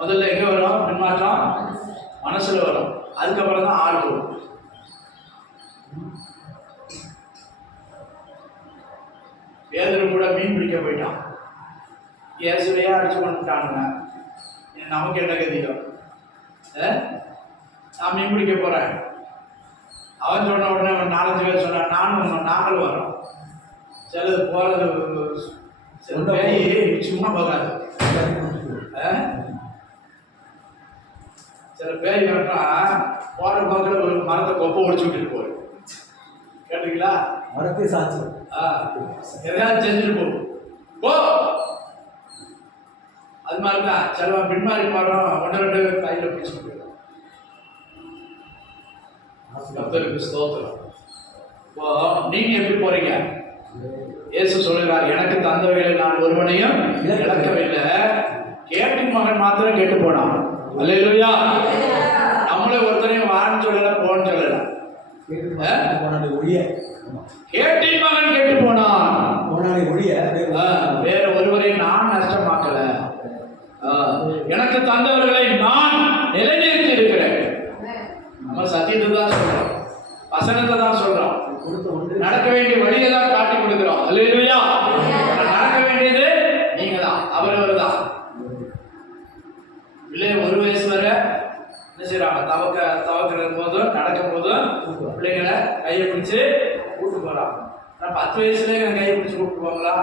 முதல்ல எங்க வரும் பின்மாற்றம்? மனசுல வரும். அதுக்கப்புறம் தான் ஆள் வரும். பேதுரு கூட மீன் பிடிக்க போயிட்டான். இயேசுவையே அடிச்சு கொண்டுட்டானுங்க. நமக்கு என்ன கதியோ? நான் மீன் பிடிக்க போறேன். அவன் சொன்ன உடனே அவன் 4-5 பேர் சொன்னான், நாங்களும் வரோம். சிலது போறது, சில பேய் சும்மா போகாது. சில பேய் வரட்டா போற போக்கில் ஒரு மரத்தை கொப்பை ஒடிச்சு விட்டுட்டு போய் கேட்டீங்களா? மரத்தை சாட்சி எதாவது செஞ்சுட்டு போ. அது மாதிரிதான் சிலவன் பின்மாறி போறோம், 1-2 கையில பிடிச்சிட்டு போயிடும். கர்த்தருக்கு ஸ்தோத்திரம். இப்போ நீங்க எப்படி போறீங்க? இயேசு சொல்லுகிறார், எனக்கு தந்தவைகளை நான் ஒருவனையும் இழக்கவில்லை. கேட்டின் மகன் மாத்திரம் கேட்டு போனான். அல்லேலூயா. நம்மளே ஒருத்தரையும் வான்னு சொல்லல, போன்னு சொல்லல. கேட்டின் மகன் கேட்டு போனான். வேற ஒருவரை நான் நஷ்டமாக்கல. எனக்கு தந்தவர்களை நான் நிலைநிறுத்தி இருக்கிறேன். நம்ம சத்தியத்தை தான் சொல்றோம், வசனத்தை தான் சொல்றோம், நடக்க வேண்டிய வழியை தான் காட்டி கொடுக்கிறோம். அல்லேலூயா. நடக்க வேண்டியது நீங்க தான், அவரவர் தான். பிள்ளைய 1 வயசு வரை என்ன செய்யறாங்க, தவக்கிற போதும் நடக்கும் போதும் பிள்ளைங்களை கையை பிடிச்சு கூட்டு போறாங்க. 10 வயசுலயே கையை பிடிச்சு கூப்பிட்டு போங்களா?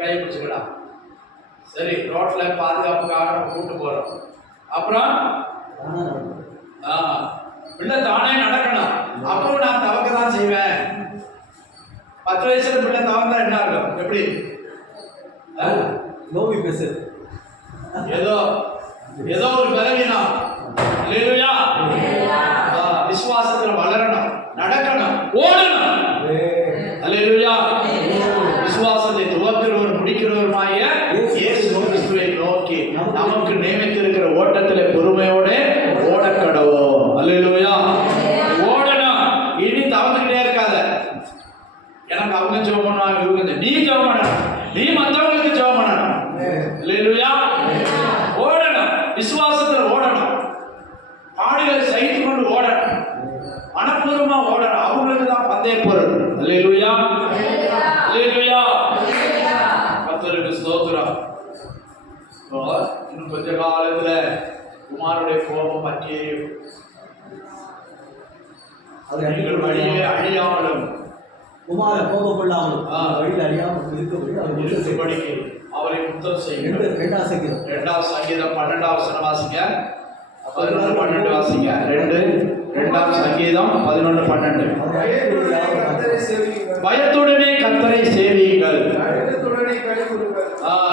கையை பிடிச்சுக்கலாம். சரி, ரோட்ல பாதுகாப்புக்காக நம்ம கூட்டு போறோம். அப்புறம் பிள்ளை தானே நடக்கணும். அப்புறம் நான் தவக்க தான் செய்வேன். 10 வயசுல பிள்ளை தவந்தா என்ன இருக்கும்? எப்படி நோவி பேசு, ஏதோ ஒரு பலவீனம். அல்லேலூயா. விசுவாசத்துல வளரணும், நடக்கணும், ஓடணும். அல்லேலூயா. விசுவாசத்தை துவக்கிறவர் முடிக்கிறவருமாய இயேசு கிறிஸ்துவை நோக்கி நமக்கு நியமித்திருக்கிற ஓட்டத்தில் பொறுமையோட ஓடக்கடவோம். அல்லேலூயா. ஓடணும். இனி தவந்துக்கிட்டே இருக்காத. எனக்கு அவங்க ஜெபம் பண்ணுவாங்க, இவங்க நீ ஜெபம் பண்ணணும், நீ மற்றவங்களுக்கு ஜெபம் பண்ணணும். அல்லேலூயா. ஓடணும், விசுவாசத்தில் ஓடணும், பாடுகளை சகித்து கொண்டு ஓடணும், மனப்பூர்வமா ஓடணும். அவங்களுக்கு தான் பந்தய பொருள். அல்லேலூயா. அல்லேலூயா. கர்த்தருக்கு ஸ்தோத்திரம். இன்னும் கொஞ்ச காலத்துல குமாரனுடைய கோபம் பற்றி அவர்கள் வழியிலே அழியாமலும் குமார கோபம் கொள்ளாமலும் வழியில் அழியாமல் இருக்கும்படி அவரை முத்தம் செய்யும். 2 சங்கீதம் 12 வசனம் வாசிங்க. 11 12 வாசிங்க. 2 சங்கீதம் 11 12. பயத்துடனே கர்த்தரை சேவியுங்கள்.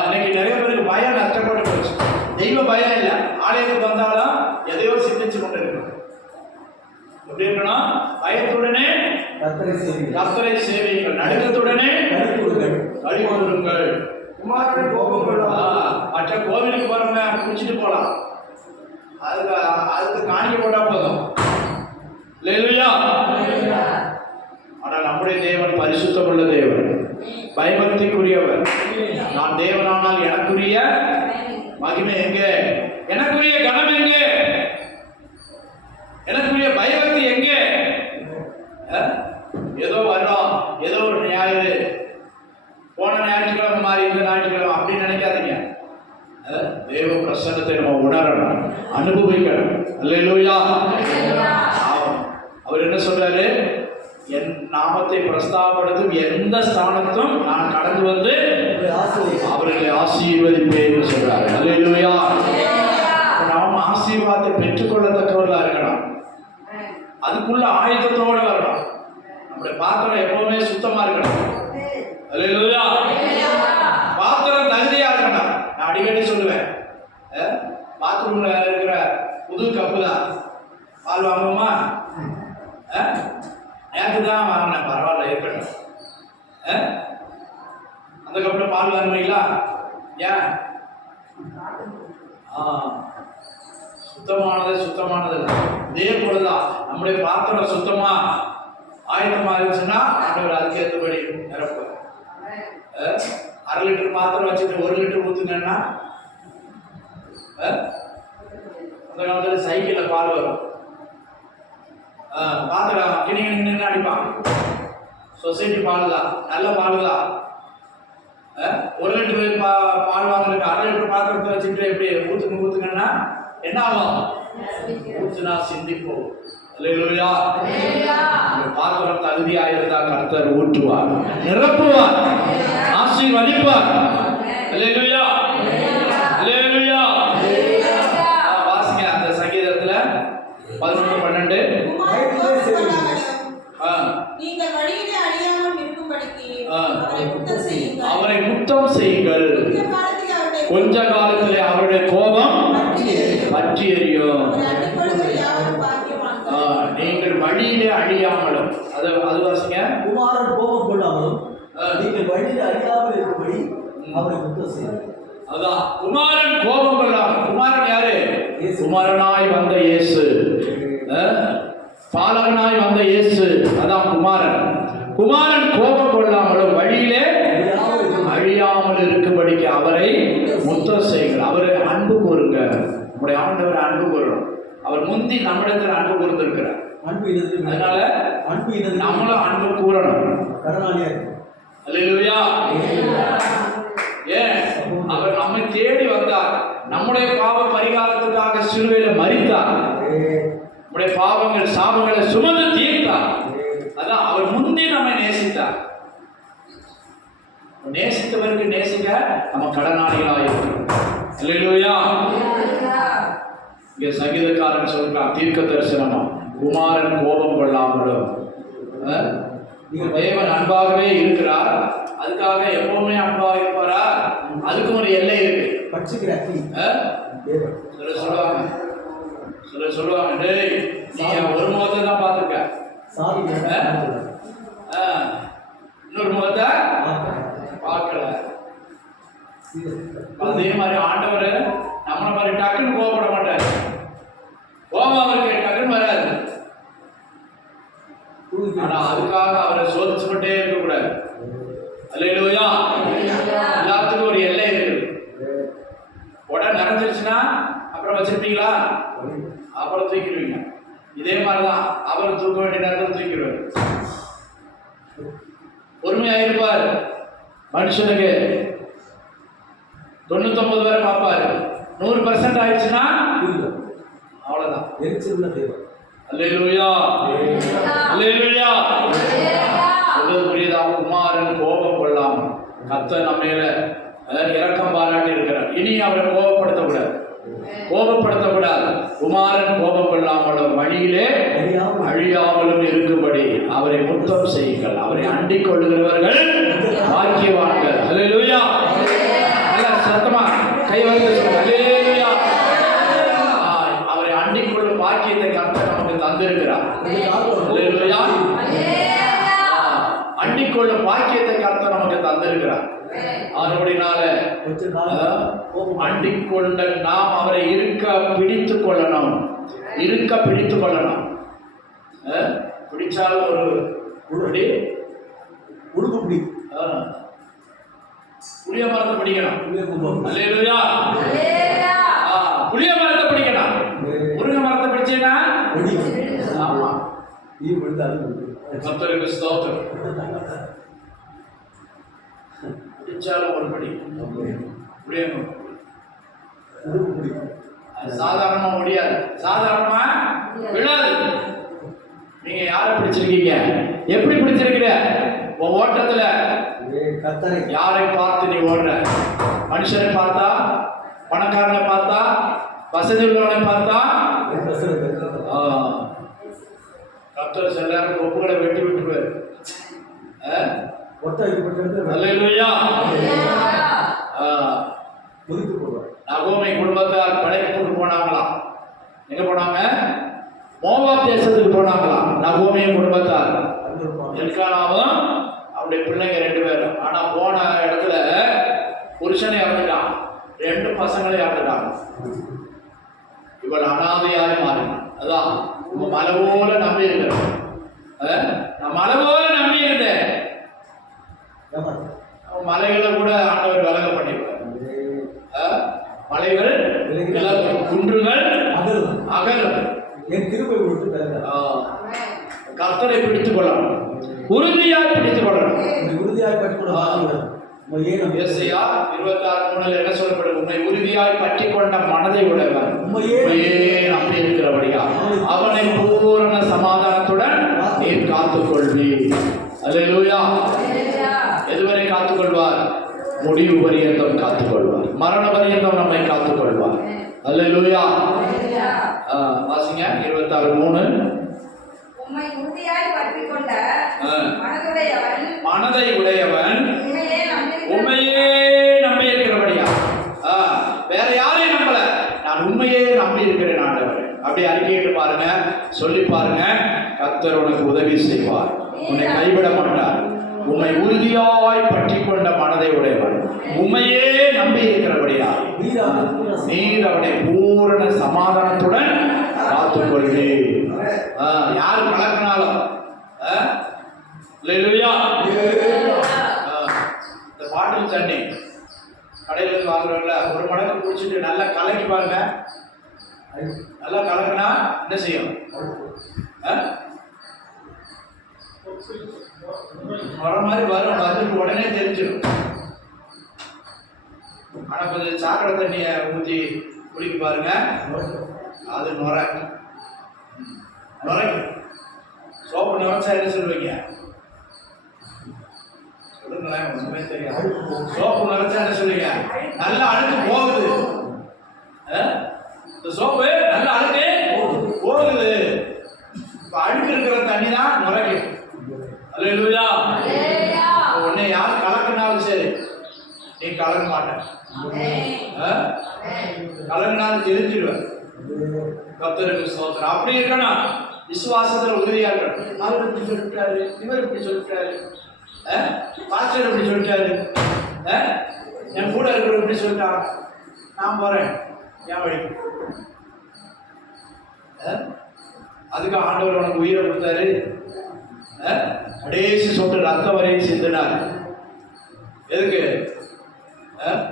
இன்னைக்கு நிறைய பேருக்கு பயம் நஷ்டப்பட்டு போச்சு. தெய்வ பயம் இல்லை. ஆலயத்துக்கு வந்தாலும் எதையோ சிந்திச்சு கொண்டு இருக்கணும். எப்படி இருக்கணும்? பயத்துடனே கர்த்தரை சேவியுங்கள், நடுக்கத்துடனே களி கூறுங்கள். மற்ற கோவிலுக்கு போறவங்க குடிச்சிட்டு போலாம், அதுக்கு காணிக்க போட்டா போதும். அல்லேலூயா. ஆனால் நம்முடைய தேவன் பரிசுத்தமுள்ள தேவன், பயபக்திக்குரியவர். நான் தேவனானால் எனக்குரிய மகிமை எங்கே? எனக்குரிய கனம் எங்கே? எனக்குரிய பயபக்தி எங்கே? ஏதோ வர்றோம், ஏதோ ஒரு ஞாயிறு, போன ஞாயிற்றுக்கிழமை மாதிரி இந்த ஞாயிற்றுக்கிழமை அப்படின்னு நினைக்காதீங்க. தேவ பிரசன்னத்தை நம்ம உணரணும், அனுபவிக்கணும். அல்லேலூயா. அவர் என்ன சொல்றாரு? என் நாமத்தை பிரஸ்தாபப்படுத்தும் எந்த ஸ்தானத்தும் நான் கடந்து வந்து அவர்களை ஆசீர்வதிப்பேன் என்று சொல்றாரு. அல்லேலூயா. நாம் ஆசீர்வாதத்தை பெற்றுக்கொள்ளத்தக்கவர்களா இருக்கணும். அதுக்குள்ள ஆயத்தத்தோட வரணும். நம்முடைய பாத்திரம் எப்பவுமே சுத்தமா இருக்கணும். அல்லேலூயா. பாத்திரம் தகுதியா இருக்கணும். நான் அடிக்கடி சொல்லுவேன், பாத்ரூம்ல இருக்கிற புது கப்பு தான் பால் வாங்குவோமா? நேற்று தான் வாங்கினேன், பரவாயில்ல இருக்கட்டும். அந்த கப்புல பால் வாங்குவீங்களா? ஏன்? சுத்தமானது இதே போலதான் நம்முடைய பாத்திரம் சுத்தமா ஆயத்தமா இருந்துச்சுன்னா ஆண்டவர் அதுக்கு ஏற்றபடி நிரப்புவார். 1/2 லிட்டர் பாத்திரம் வச்சுட்டு 1 லிட்டர் ஊத்துங்கன்னா அந்த காலத்துல சைக்கிள்ல பால் வரும். பாத்திரம் கிணிங்க அடிப்பான். சொசைட்டி பால் தான், நல்ல பால் தான். 1 லிட்டர் பால் வாங்குறதுக்கு 1/2 லிட்டர் பாத்திரத்தை வச்சுட்டு எப்படி ஊத்துங்கன்னா என்ன ஆகும்? ஊத்துனா சிந்திப்போம். அல்லேலூயா. பாத்திரம் தகுதியா இருந்தா கர்த்தர் ஊற்றுவார், நிரப்புவார், ஆசீர்வதிப்பார். அல்லேலூயா. அல்லேலூயா. வாசிங்க அந்த சங்கீதத்துல 11 12. நீங்கள் வழியிலே அழியாமல் இருக்கும்படிக்கு அவரை முத்தம் செய்யுங்கள். கொஞ்ச காலத்திலே அவருடைய கோபம் பற்றி எரியும். நீங்கள் வழியிலே அழியாமலும், அது வாசிங்க. குமாரன் கோபம் கொள்ளாமலும் நீங்கள் வழியில் அழியாமல் இருக்கும்படி அவரை முத்தம் செய்யுங்கள். அதான் குமாரன் கோபம் கொள்ளாமல். குமாரன் யாரு? குமாரனாய் வந்த இயேசு, பாலகனாய் வந்த இயேசு, அதான் குமாரன். குமாரன் கோபம் கொள்ளாமலும் வழியிலே அழியாமல் இருக்கும்படிக்கு அவரை முத்தம் செய்கிறார். அவரை அன்பு கூறுங்க. நம்முடைய ஆண்டவர் அன்பு கூறணும். அவர் முந்தி நம்மிடத்தில் அன்பு கூர்ந்திருக்கிறார். அதனால நம்மளும் அன்பு கூறணும். அல்லேலூயா. ஏன் அவர் நம்மை தேடி வந்தார், நம்முடைய பாவ பரிகாரத்துக்காக சிலுவையில மரித்தார், நம்முடைய பாவங்கள் சாபங்களை சுமந்து தீர்த்தார். அதான் அவர் முந்தி நம்மை நேசித்தார். நேசித்தவருக்கு நேசிக்க நம்ம கடனாளிகளாக இருக்கிறோம். அல்லேலூயா. இங்க சங்கீதக்காரன் சொல்றான், தீர்க்க தரிசனமா, குமாரன் கோபம் கொள்ளாமலும். தேவன் அன்பாகவே இருக்கிறார், அதுக்காக எப்பவுமே அன்பாக இருப்பாரா? அதுக்கும் ஒரு எல்லை இருக்கு. சொல்லுவாங்க டேய் நீ ஒரு முகத்தை தான் பார்த்துருக்க, இன்னொரு முகத்தை பார்க்கல. அதே மாதிரி ஆண்டவர் நம்மளை மாதிரி டக்குன்னு கோபப்பட மாட்டார். கோபம் அவருக்கு டக்குன்னு வராது. ஆனா அதுக்காக அவரை சோதிச்சுக்கிட்டே இருக்கக்கூடாது. அல்லேலூயா. எல்லாத்துக்கும் ஒரு எல்லை இருக்கு. உடனே நிறைஞ்சிருச்சுன்னா அப்புறம் வச்சிருப்பீங்களா? அப்புறம் தூக்கிடுவீங்க. இதே மாதிரிதான் அவர் தூக்க வேண்டிய நேரத்தில் தூக்கிடுவார். பொறுமையா இருப்பார். மனுஷனுக்கு 99 வரை பார்ப்பாரு. 100% ஆயிடுச்சுன்னா அவ்வளவுதான். அல்லேலூயா. அல்லேலூயா. குமாரன் கோபம் கொள்ளாமல் கர்த்தர் நம்ம மேல இரக்கம் பாராட்டி இருக்கிறார். இனி அவரை கோபப்படுத்தக்கூடாது, கோபப்படுத்தக்கூடாது. குமாரன் கோபம் கொள்ளாமலும் வழியிலே அழியாமலும் இருக்கும்படி அவரை முத்தம் செய்யுங்கள். அவரை அண்டிக் கொள்ளுகிறவர்கள் பாக்கியவான்கள். அல்லேலூயா. சத்தமா கை வந்து அல்லேலூயா. அவரை அண்டிக் கொள்ளும் பாக்கியத்தை கர்த்தர் நமக்கு தந்திருக்கிறார். அல்லேலூயா. அண்டிக் கொள்ளும் பாக்கியத்தை கர்த்தர் நமக்கு தந்திருக்கிறார். அதனுடையனால அண்டிக் கொண்ட நாம் அவரை இருக்க பிடித்துக் கொள்ளணும். இருக்க பிடித்துக் கொள்ளணும். பிடிச்சாலும் ஒரு உருடி உடுக்குப்படி புளிய மரத்தை பிடிக்கணும். அல்லேலூயா. புளிய மரத்தை பிடிக்கணும். முருங்கை மரத்தை பிடிச்சேன்னா ஆமா கர்த்தருக்கு ஸ்தோத்திரம். பிடிச்சாலும் ஒரு படி புளியணும். சாதாரணமா முடியாது, சாதாரணமா விழாது. நீங்க யாரை பிடிச்சிருக்கீங்க? எப்படி பிடிச்சிருக்கிற? உன் ஓட்டத்துல யாரை பார்த்து நீ ஓடுற? மனுஷனை பார்த்தா, பணக்காரனை பார்த்தா, வசதி உள்ளவனை பார்த்தா? கர்த்தர் சில நேரம் கொப்புகளை வெட்டி விட்டுருவார். அல்லேலூயா. நகோமி குடும்பத்தார் படைப்புக்கு போனாங்களாம். எங்க போனாங்க? மோவாப் தேசத்துக்கு போனாங்களாம். நகோமியும் குடும்பத்தார், எல்கானாவும் அவருடைய பிள்ளைங்க 2 பேரும். ஆனா போன இடத்துல புருஷனை இறந்துட்டான், 2 பசங்களை இறந்துட்டாங்க. இவள் அனாதையாய் மாறினான். அதான் உங்க மலை போல நம்பி இருக்கிறேன். நான் மலை போல நம்பி இருந்தேன். மலைகளை கூட ஆண்டவர் விலக பண்ணிடுவார். மலைகள் குன்றுகள் அகலும். கர்த்தரை பிடித்துக் கொள்ளணும். உறுதியாய் பிடித்துக் கொள்ளணும். உறுதியாய் பற்றிக்கொள்ளணும். 26:3 என்ன சொல்லப்படுது? உன்னை உறுதியாய் பற்றி கொண்ட மனதை உடையவர் உண்மையே நம்பி இருக்கிறபடியா அவனை பூரண சமாதானத்துடன் நீர் காத்துக்கொள்வீர். அல்லேலூயா. எதுவரை காத்துக்கொள்வார்? முடிவு பரியந்தம் காத்துக்கொள்வார். மரண பரியந்தம் நம்மை காத்துக்கொள்வார். அல்லேலூயா. வாசிங்க 26:3. உம்மை உறுதியாய் பற்றிக் கொண்ட மனதை உடையவன் உண்மையே நம்பி இருக்கிறபடியா. வேற யாரையும் நம்பல, நான் உண்மையே நம்பி இருக்கிறேன் ஆண்டவர். அப்படி அறிக்கையிட்டு பாருங்க, சொல்லி பாருங்க. கர்த்தர் உனக்கு உதவி செய்வார், உன்னை கைவிட மாட்டார். உம்மை உறுதியாய் பற்றி கொண்ட மனதை உடையவன் உண்மையே நம்பி இருக்கிறபடியா நீர் அவனை பூரண சமாதானத்துடன் காத்துக்கொள்வீர். யாரு கலக்கினாலும் அல்லேலூயா. குடிச்சிட்டு நல்லா கலக்கி பாருங்க. நல்லா கலக்கினா என்ன செய்யும்? வர மாதிரி வரும், வந்துட்டு உடனே தெரிஞ்சிடும். ஆனா கொஞ்சம் சாக்கடை தண்ணியை ஊற்றி குடிக்க பாருங்க, அது நுரைக்கும். சோப்பு நுரைச்சா என்ன சொல்லுவீங்க? சொல்லுங்களேன், ஒண்ணுமே தெரியாது. சோப்பு நுரைச்சா என்ன சொல்லுவீங்க? நல்லா அழுக்கு போகுது. இந்த சோப்பு நல்லா அழுக்கு போகுது. இப்ப அழுக்கு இருக்கிற தண்ணி தான் நுரைக்கும். அல்லேலூயா. உன்னை யார் கலக்கினாலும் சரி, நீ கலக்க மாட்டேன். கலங்கினாலும் தெரிஞ்சிடுவேன். கர்த்தருக்கு ஸ்தோத்திரம். அப்படி இருக்கணும், விசுவாசத்துல உறுதியா இருக்கணும். அவர் இப்படி சொல்லிட்டாரு, இவர் இப்படி சொல்லிட்டாரு, பாஸ்டர் இப்படி சொல்லிட்டாரு, என் கூட இருக்கிற இப்படி சொல்லிட்டாங்க, நான் போறேன் என் வழி. அதுக்கு ஆண்டவர் உனக்கு உயிரை கொடுத்தாரு. கடைசி சொட்டு ரத்தம் வரையும் சிந்தினார். எதுக்கு?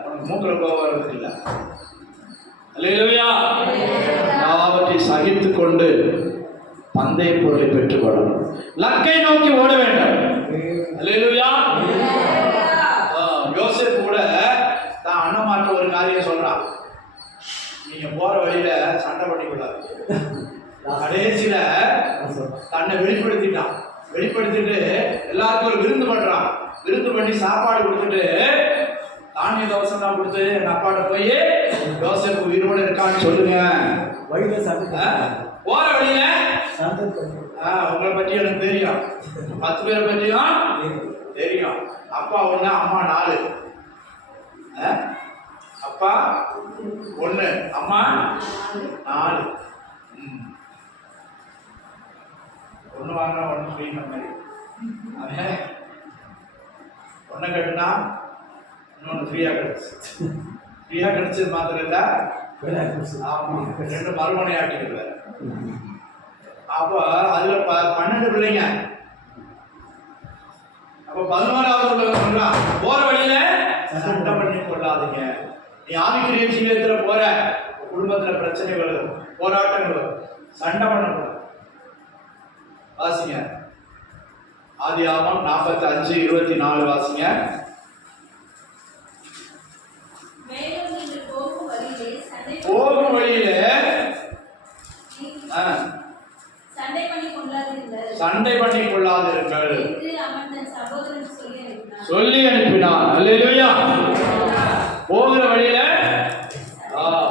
உனக்கு மூக்கில் கோபம் வர்றது இல்லை. அல்லேலூயா. எல்லாவற்றை சகித்துக் கொண்டு பந்தய பொருளை பெற்றுக்கொள்ளணும். லக்கை நோக்கி ஓட வேண்டும். அல்லேலூயா. யோசேப்பு கூட தான் அண்ணமாட்ட ஒரு காரியம் சொல்றான், நீங்க போற வழியில சண்டை பண்ணிக்கூடாது. கடைசியில தன்னை வெளிப்படுத்திட்டான். வெளிப்படுத்திட்டு எல்லாருக்கும் ஒரு விருந்து பண்றான். விருந்து பண்ணி சாப்பாடு கொடுத்துட்டு தானிய தோசம் தான் கொடுத்து என் அப்பாட்ட போய் யோசேப்பு உயிரோடு இருக்கான்னு சொல்லுங்க. போற வழியில உங்களை பற்றி எனக்கு தெரியும், 10 பேரை பற்றியும் தெரியும். அப்பா 1, அம்மா 4. அப்பா 1, அம்மா 4. 1 வாங்கினா 1 ஃப்ரீ மாதிரி. ஒன்றை கட்டுனா இன்னொன்று ஃப்ரீயாக கிடைச்சு. ஃப்ரீயாக கிடைச்சது மாத்திரம் இல்லை, ஆமாம் 2 மறுமனை ஆக்கிடுவார். அப்போ அதில் 12 பிள்ளைங்க. அப்போ 11வது சொல்றான், போற வழியில சண்டை பண்ணி கொள்ளாதீங்க. நீ ஆவிக்குரிய ஜீவியத்துல போற, குடும்பத்துல பிரச்சனை வரும், போராட்டங்கள் வரும், சண்டை பண்ணக்கூடாது. வாசிங்க ஆதியாகமம் 45:24 வாசிங்க. போகும் வழியில சண்டை பண்ணி கொள்ளாதிருங்கள் சொல்லி அனுப்பினான். அல்லேலூயா. போகிற வழியில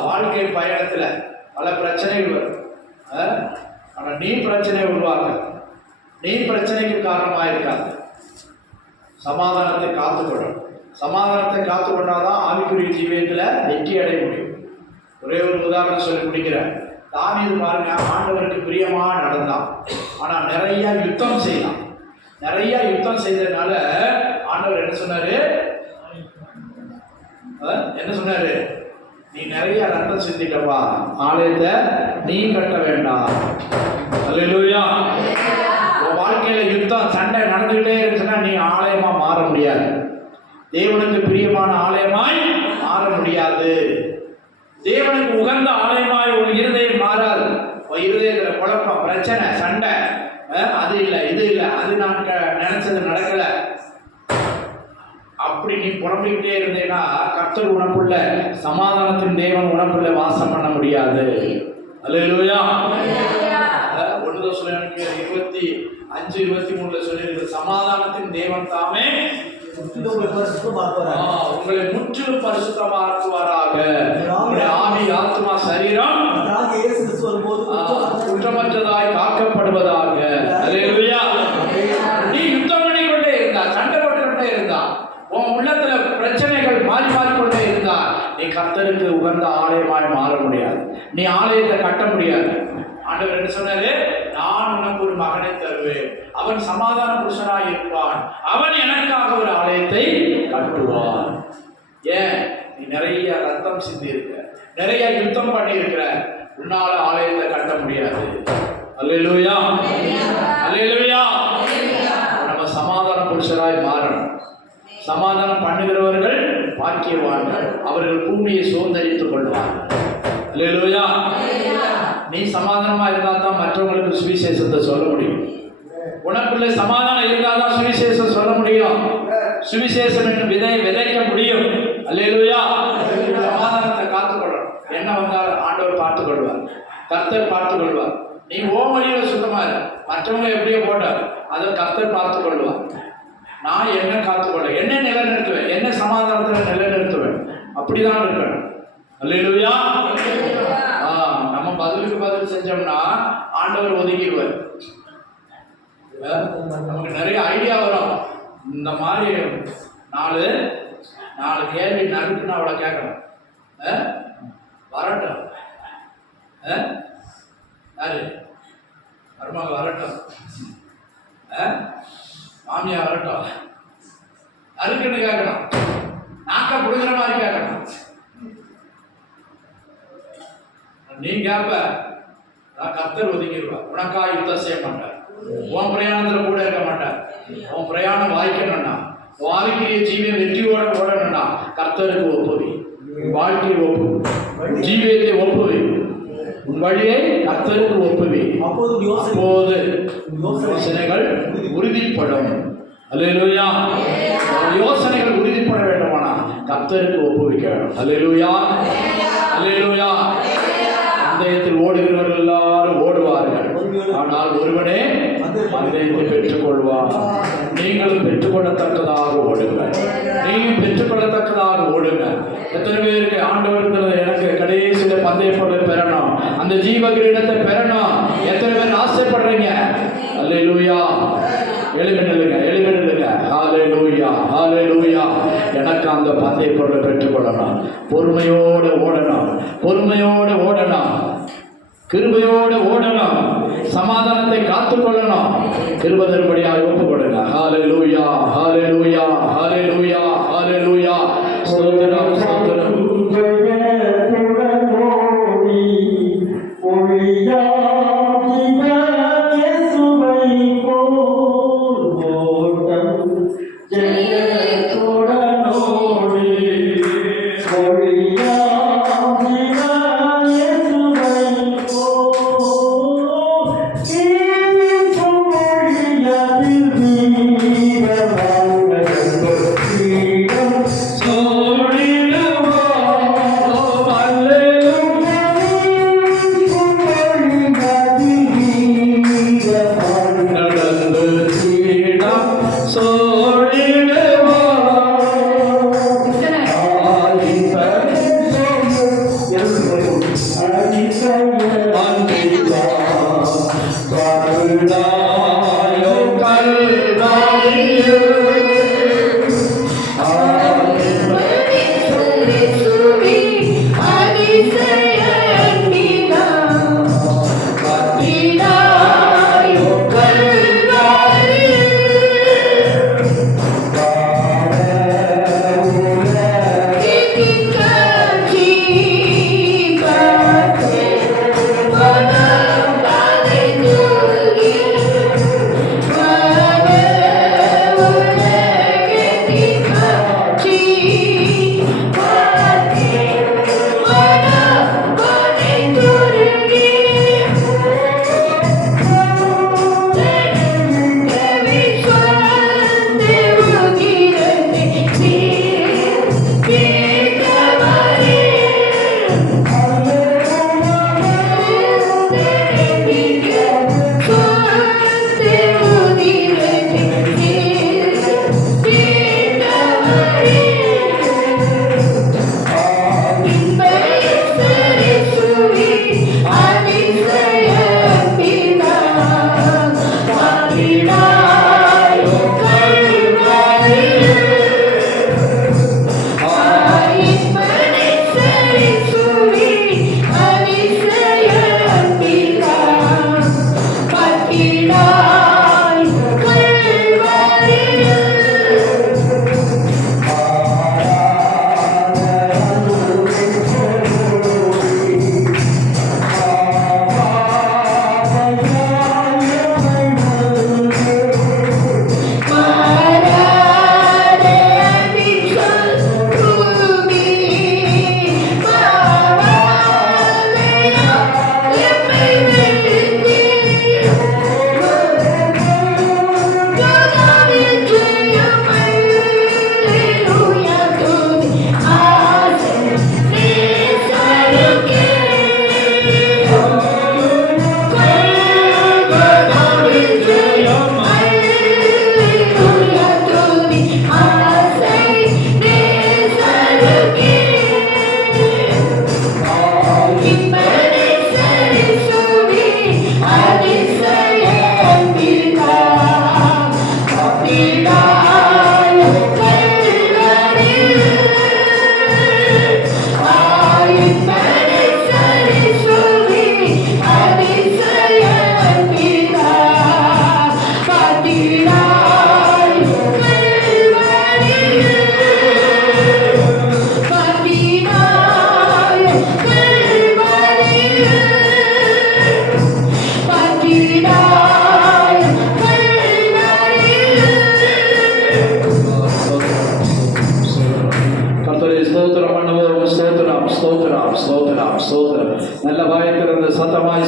வாழ்க்கை பயணத்துல பல பிரச்சனைகள் வரும். ஆனா நீ பிரச்சனை உருவாக்க, நீ பிரச்சனைக்கு காரணமா இருக்காது. சமாதானத்தை காத்துக்கொள்ளும். சமாதானத்தை காத்துக்கொண்டாதான் ஆவிக்குரிய ஜீவியத்துல வெற்றி அடைய முடியும். ஒரே ஒரு உதாரணம் சொல்லி முடிக்கிறேன். தாவீது பாருங்க, ஆண்டவருக்கு பிரியமா நடந்தான். ஆனா நிறைய யுத்தம் செய்தான். நிறைய யுத்தம் செய்ததுனால ஆண்டவர் என்ன சொன்னாரு? என்ன சொன்னாரு? நீ நிறைய ரத்தம் சிந்திட்டப்பா, ஆலயத்தை நீ கட்ட வேண்டாம். அல்லேலூயா. உன் வாழ்க்கையில யுத்தம் சண்டை நடந்துகிட்டே இருந்துச்சுன்னா நீ ஆலயமா மாற முடியாது. தேவனுக்கு பிரியமான ஆலயமாய் மாற முடியாது. தேவனுக்கு உகந்த ஆலயமாய் ஒரு இருதயம் மாறாது. ஒரு இருதயத்துல குழப்பம், பிரச்சனை, சண்டை, அது இல்லை இது இல்லை, அது நான் நினைச்சது நடக்கல, அப்படி நீ புலம்பிக்கிட்டே இருந்தேன்னா கர்த்தர் உனக்குள்ள, சமாதானத்தின் தேவன் உனக்குள்ள வாசம் பண்ண முடியாது. அல்லேலூயா. 1 தெசலோனிக்கேயர் 25:23 சொல்லியிருக்கு, சமாதானத்தின் தேவன் தாமே உங்களை முற்றிலும் பரிசுத்தமாக்குவாராக. உங்களுடைய ஆவி, ஆத்மா, சரீரம் குற்றமற்றதாய் காக்கப்படுவதாக. அல்லேலூயா. நீ யுத்தம் பண்ணிக்கொண்டே இருந்தா, சண்டை போட்டுக்கொண்டே இருந்தா, உன் உள்ளத்துல பிரச்சனைகள் மாறிக்கொண்டே இருந்தா நீ கர்த்தருக்கு உகந்த ஆலயமாய் மாற முடியாது. நீ ஆலயத்தை கட்ட முடியாது. ஆண்டவர் என்ன சொன்னாரு? நான் உனக்கு ஒரு மகனை தருவேன், அவன் சமாதான புருஷனாய் இருப்பான், அவன் எனக்காக ஒரு ஆலயத்தை கட்டுவான். ஏன்? நீ நிறைய ரத்தம் சிந்தி இருக்க, நிறைய யுத்தம் பண்ணி இருக்கிற, உன்னால ஆலயத்தை கட்ட முடியாது. அல்லேலூயா. அல்லேலூயா. நம்ம சமாதான புருஷராய் மாறணும். சமாதானம் பண்ணுகிறவர்கள் பாக்கியவான்கள், அவர்கள் பூமியை சுதந்தரித்துக் கொள்வார்கள். அல்லேலூயா. நீ சமாதானமா இருந்தா தான் மற்றவங்களுக்கு சுவிசேஷத்தை சொல்ல முடியும். உனக்குள்ள சமாதானம் இருந்தால் தான் சுவிசேஷம் சொல்ல முடியும். சுவிசேஷம் என்னும் விதையை விதைக்க முடியும். அல்லேலூயா. சமாதானத்தை காத்துக்கொள்ளணும். என்ன வந்தாலும் ஆண்டவர் பார்த்துக் கொள்வார், கர்த்தர் பார்த்துக் கொள்வார். நீ ஓ வழியில சுத்தமா இரு, மற்றவங்க எப்படியோ போட்டார், அதை கர்த்தர் பார்த்துக் கொள்வார். நான் என்ன காத்துக்கொள்ள, என்ன நிலைநிறுத்துவேன், என்ன சமாதானத்துல நிலைநிறுத்துவேன், அப்படிதான் இருக்கணும். அல்லேலூயா. நம்ம பதிலுக்கு பதில் செஞ்சோம்னா ஆண்டவர் ஒதுக்கிடுவார். நமக்கு நிறைய ஐடியா வரும். இந்த மாதிரி நாலு கேள்வி நறுக்குன்னு அவளை கேட்கணும். வரட்டும், யாரு மருமக வரட்டும், மாமியா வரட்டும், நறுக்குன்னு கேட்கணும், நாக்க புடுங்குற மாதிரி கேட்கணும். நீ கேட்ப, நான் கர்த்தர் ஒதுங்கிடுவார். உனக்கா யுத்தம் செய்ய மாட்டார். உன் பிரயாணத்துல கூட இருக்க மாட்டார். உன் பிரயாணம் வாய்க்கணும்னா, வாழ்க்கையை ஜீவியம் வெற்றியோட ஓடணும்னா கர்த்தருக்கு ஒப்புவி. வாழ்க்கையை ஒப்புவி, ஜீவியத்தை ஒப்புவி, உன் வழியை கர்த்தருக்கு ஒப்புவி. அப்போது யோசனைகள் உறுதிப்படும். அல்லேலூயா. யோசனைகள் உறுதிப்பட வேண்டுமானா கர்த்தருக்கு ஒப்புவிக்க வேண்டும். அல்லேலூயா. அல்லேலூயா. பந்தயத்தில் ஓடுகிறவர்கள் எல்லாரும் ஓடுவார்கள், ஆனால் ஒருவனே பந்தயத்தை பெற்றுக் கொள்வார். நீங்களும் பெற்றுக்கொள்ளத்தக்கதாக ஓடுங்கள். நீயும் பெற்றுக்கொள்ளத்தக்கதாக ஓடுங்க. எத்தனை பேருக்கு ஆண்டவரத்தில் எனக்கு கடைசியில பந்தய பொருளை பெறணும், அந்த ஜீவ கிரீடத்தை பெறணும், எத்தனை பேர் ஆசைப்படுறீங்க? அல்லேலூயா. எழுதி நில்லுங்க, எழுதி நில்லுங்க. ஹல்லேலூயா, ஹல்லேலூயா. எனக்கு அந்த பந்தய பொருளை பெற்றுக்கொள்ளணும். பொறுமையோடு ஓடணும், பொறுமையோடு ஓடணும், கிருபையோடு ஓடணும், சமாதானத்தை காத்துக்கொள்ளணும். கிருபதன்படியாக ஒப்புக் கொடுங்க. ஹல்லேலூயா, ஹல்லேலூயா, ஹல்லேலூயா, ஹல்லேலூயா. ஸ்தோத்திரம், ஸ்தோத்திரம்.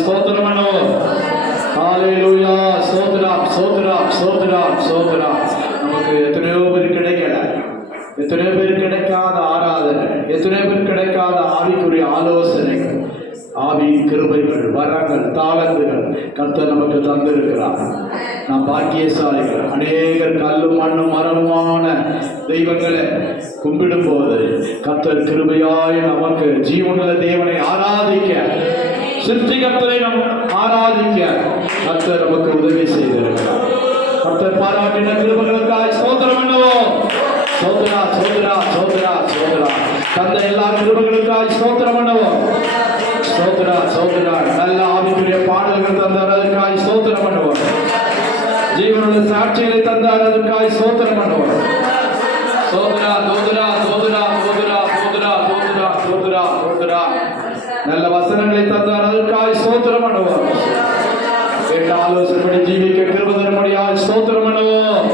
ஸ்தோத்திரம் பண்ணுவோம். ஹalleluya. ஸ்தோத்திரம் ஸ்தோத்திரம் ஸ்தோத்திரம் ஸ்தோத்திரம். நமக்கு எத்தனையோ பேர் கிடைக்கல, எத்தனையோ பேர் கிடைக்காத ஆராதனை, எத்தனையோ பேர் கிடைக்காத ஆவிக்குரிய ஆலோசனைகள், ஆவி கிருபைகள், வரங்கள், தாளந்துகள் கர்த்தர் நமக்கு தந்திருக்கிறார். நாம் பாக்கியசாலிகள். அநேகர் கல்லும் மண்ணும் மரமுமான தெய்வங்களை கும்பிடும் போது கர்த்தர் கிருபையாய் நமக்கு ஜீவனுள்ள தேவனை ஆராதிக்க, சிருஷ்டிகர்த்தரை நாம் ஆராதிக்க கர்த்தர் நமக்கு உதவி செய்திருக்கிறார். கர்த்தர் பாராட்டின கிருபைகளுக்காய் ஸ்தோத்திரம் பண்ணுவோம். சோதரா சோதரா சோதரா சோதரா. தந்த எல்லா கிருபைகளுக்காய் ஸ்தோத்திரம் பண்ணுவோம். சோதரா சோதரா. நல்ல ஆவிக்குரிய பாடல்கள் தந்தார், அதற்காய் ஸ்தோத்திரம் பண்ணுவோம். ஜீவனுள்ள சாட்சிகளை தந்தார், அதற்காய் ஸ்தோத்திரம் பண்ணுவோம். சோதரா சோதரா சோதரா சோதரா சோதரா சோதரா சோதரா சோதரா. நல்ல வசனங்களை தந்தார், அதற்காய் ஸ்தோத்திரம் பண்ணுவோம். கேட்ட ஆலோசனைப்படி ஜீவிக்க கிருபை தரும்படியாய் ஸ்தோத்திரம் பண்ணுவோம்.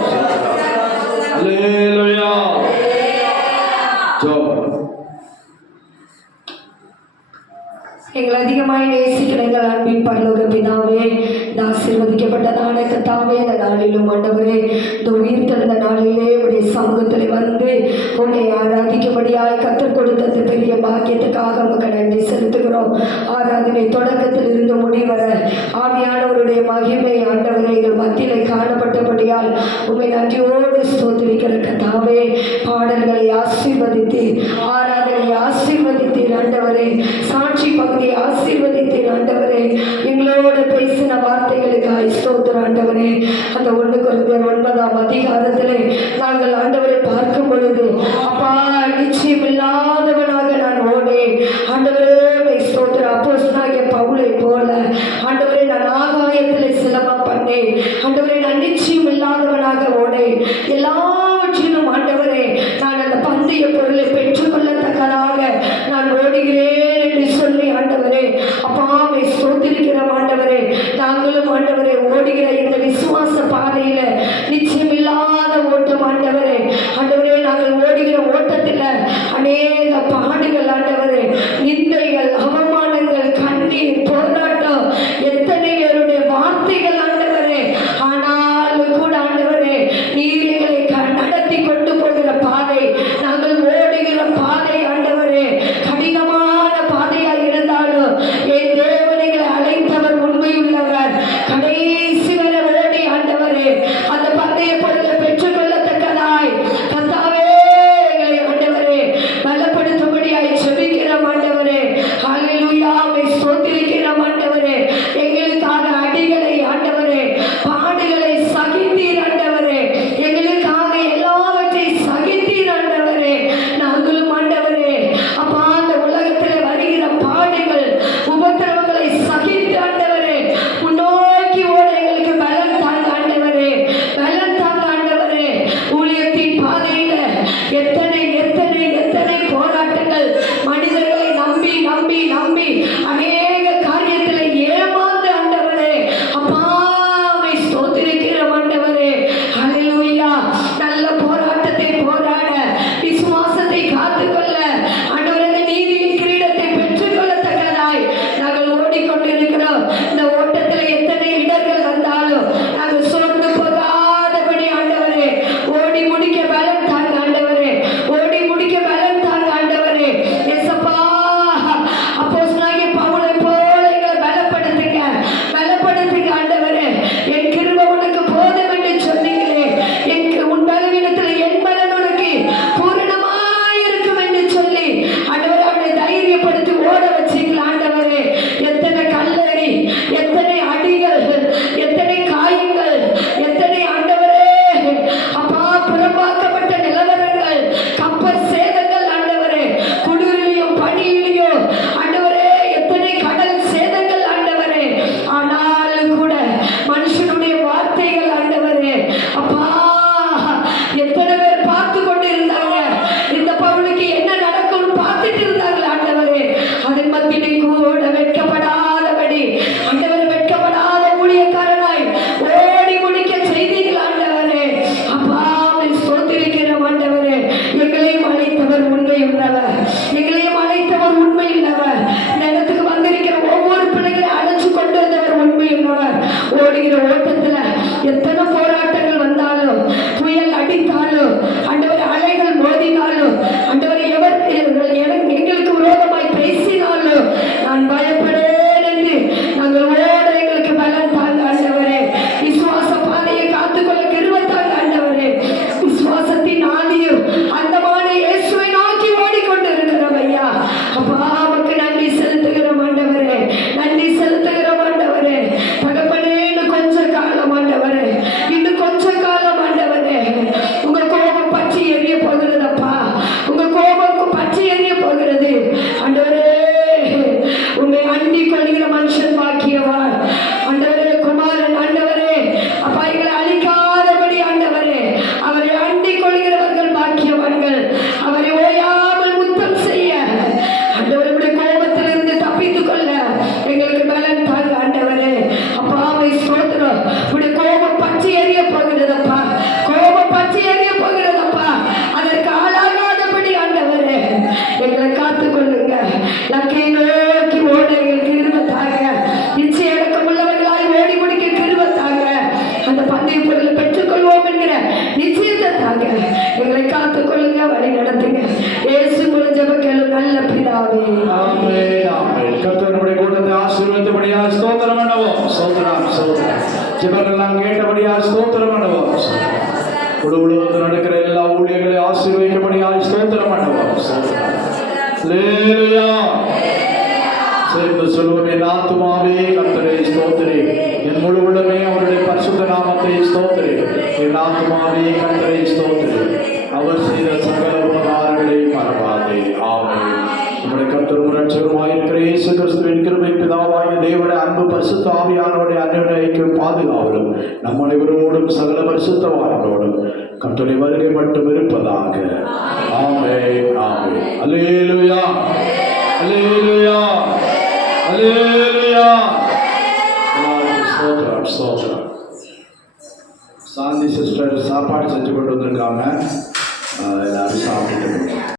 அல்லேலூயா. ஜெபம். எங்கள் அதிகமாய் நேசிக்கிற எங்கள் அன்பின் பரலோக பிதாவே, இந்த ஆசீர்வதிக்கப்பட்டதான கர்த்தாவே, இந்த நாளிலும் ஆண்டவரே, இந்த உயிர் தந்த நாளிலே உடைய சமூகத்தில் வந்து உன்னை ஆராதிக்கும்படியாய் கற்றுக் கொடுத்த அந்த பெரிய பாக்கியத்துக்காக நமக்கு நன்றி செலுத்துகிறோம். ஆராதனை தொடக்கத்தில் இருந்து முடிவர ஆவியானவருடைய மகிமை ஆண்டவரே எங்கள் மத்தியிலே காணப்பட்டபடியால் உண்மை நன்றியோடு ஸ்தோத்திரிக்கிற கர்த்தாவே, பாடல்களை ஆசீர்வதித்து, ஆராதனை ஆசீர்வதித்தீர் ஆண்டவரே, சாட்சி பகுதியை ஆசீர்வதித்தீர் ஆண்டவரே, எங்களோட பேசின வார்த்தைகளுக்காய் ஸ்தோத்திரம் ஆண்டவரே. அந்த 1 கொரிந்தியர் 9ஆம் அதிகாரத்திலே நாங்கள் ஆண்டவரை பார்க்கும் பொழுது, அப்பா நிச்சயம் இல்லாதவனாக நான் ஓடேன் ஆண்டவரே, ஸ்தோத்திரம். அப்போஸ்தலனாகிய பவுலை போல ஆண்டவரே நான் ஆகாயத்திலே சிலம்பம் பண்ணேன் ஆண்டவரே, நான் நிச்சயம் இல்லாதவனாக ஓடேன். எல்லாவற்றிலும் ஆண்டவரே நான் அந்த பந்தய பொருளை பெற்றுக்கொள்ளத்தக்கதாக நான் ஓடுகிறேன் என்று சொல்லி ஆண்டவரே, அப்பாவை ஸ்தோத்திரிக்கிறோம் ஆண்டவரே. நாங்களும் ஆண்டவரே ஓடுகிற இந்த விசுவாச பாதையில நிச்சயம் இல்லாத ஓட்டம் ஆண்டவரே, ஆண்டவரே நாங்கள் ஓடுகிற ஸ்தோத்திரம் ஸ்தோத்திரம். ஜெபங்கள்லாம் கேட்டபடியால் ஸ்தோத்திரம் பண்ணுவோம். குழுவுலகத்தில் நடக்கிற எல்லா ஊழியர்களையும் ஆசீர்வதிக்கப்படியால் ஸ்தோத்திரம் பண்ணுவோம். அல்லேலூயா. சேர்ந்து சொல்லுவோம், என் ஆத்துமாவே கர்த்தரை ஸ்தோத்திரி, என் முழு உள்ளமே அவருடைய பரிசுத்த நாமத்தை ஸ்தோத்திரி. என் ஆத்துமாவே கர்த்தரை ஸ்தோத்திரி, அவர் செய்த சகல உபகாரங்களை மறவாதே. ஆமென். நம்முடைய கர்த்தரும் இரட்சகருமாயிருக்கிற இயேசு கிறிஸ்துவின் கிருபை, பிதாவாகிய தேவனுடைய அன்பு, பரிசுத்த ஆவியானவருடைய அன்பினைக்கும் பாதுகாவலும் நம் அனைவரோடும் சகல பரிசுத்தவான்களோடும் கர்த்தருடைய வருகை மட்டும் இருப்பதாக. ஆமென் ஆமென். அல்லேலூயா அல்லேலூயா அல்லேலூயா. ஸ்தோத்திரம் ஸ்தோத்திரம். சாந்தி சிஸ்டர் சாப்பாடு செஞ்சு கொண்டு வந்திருக்காங்க, எல்லாரும் சாப்பிட்டு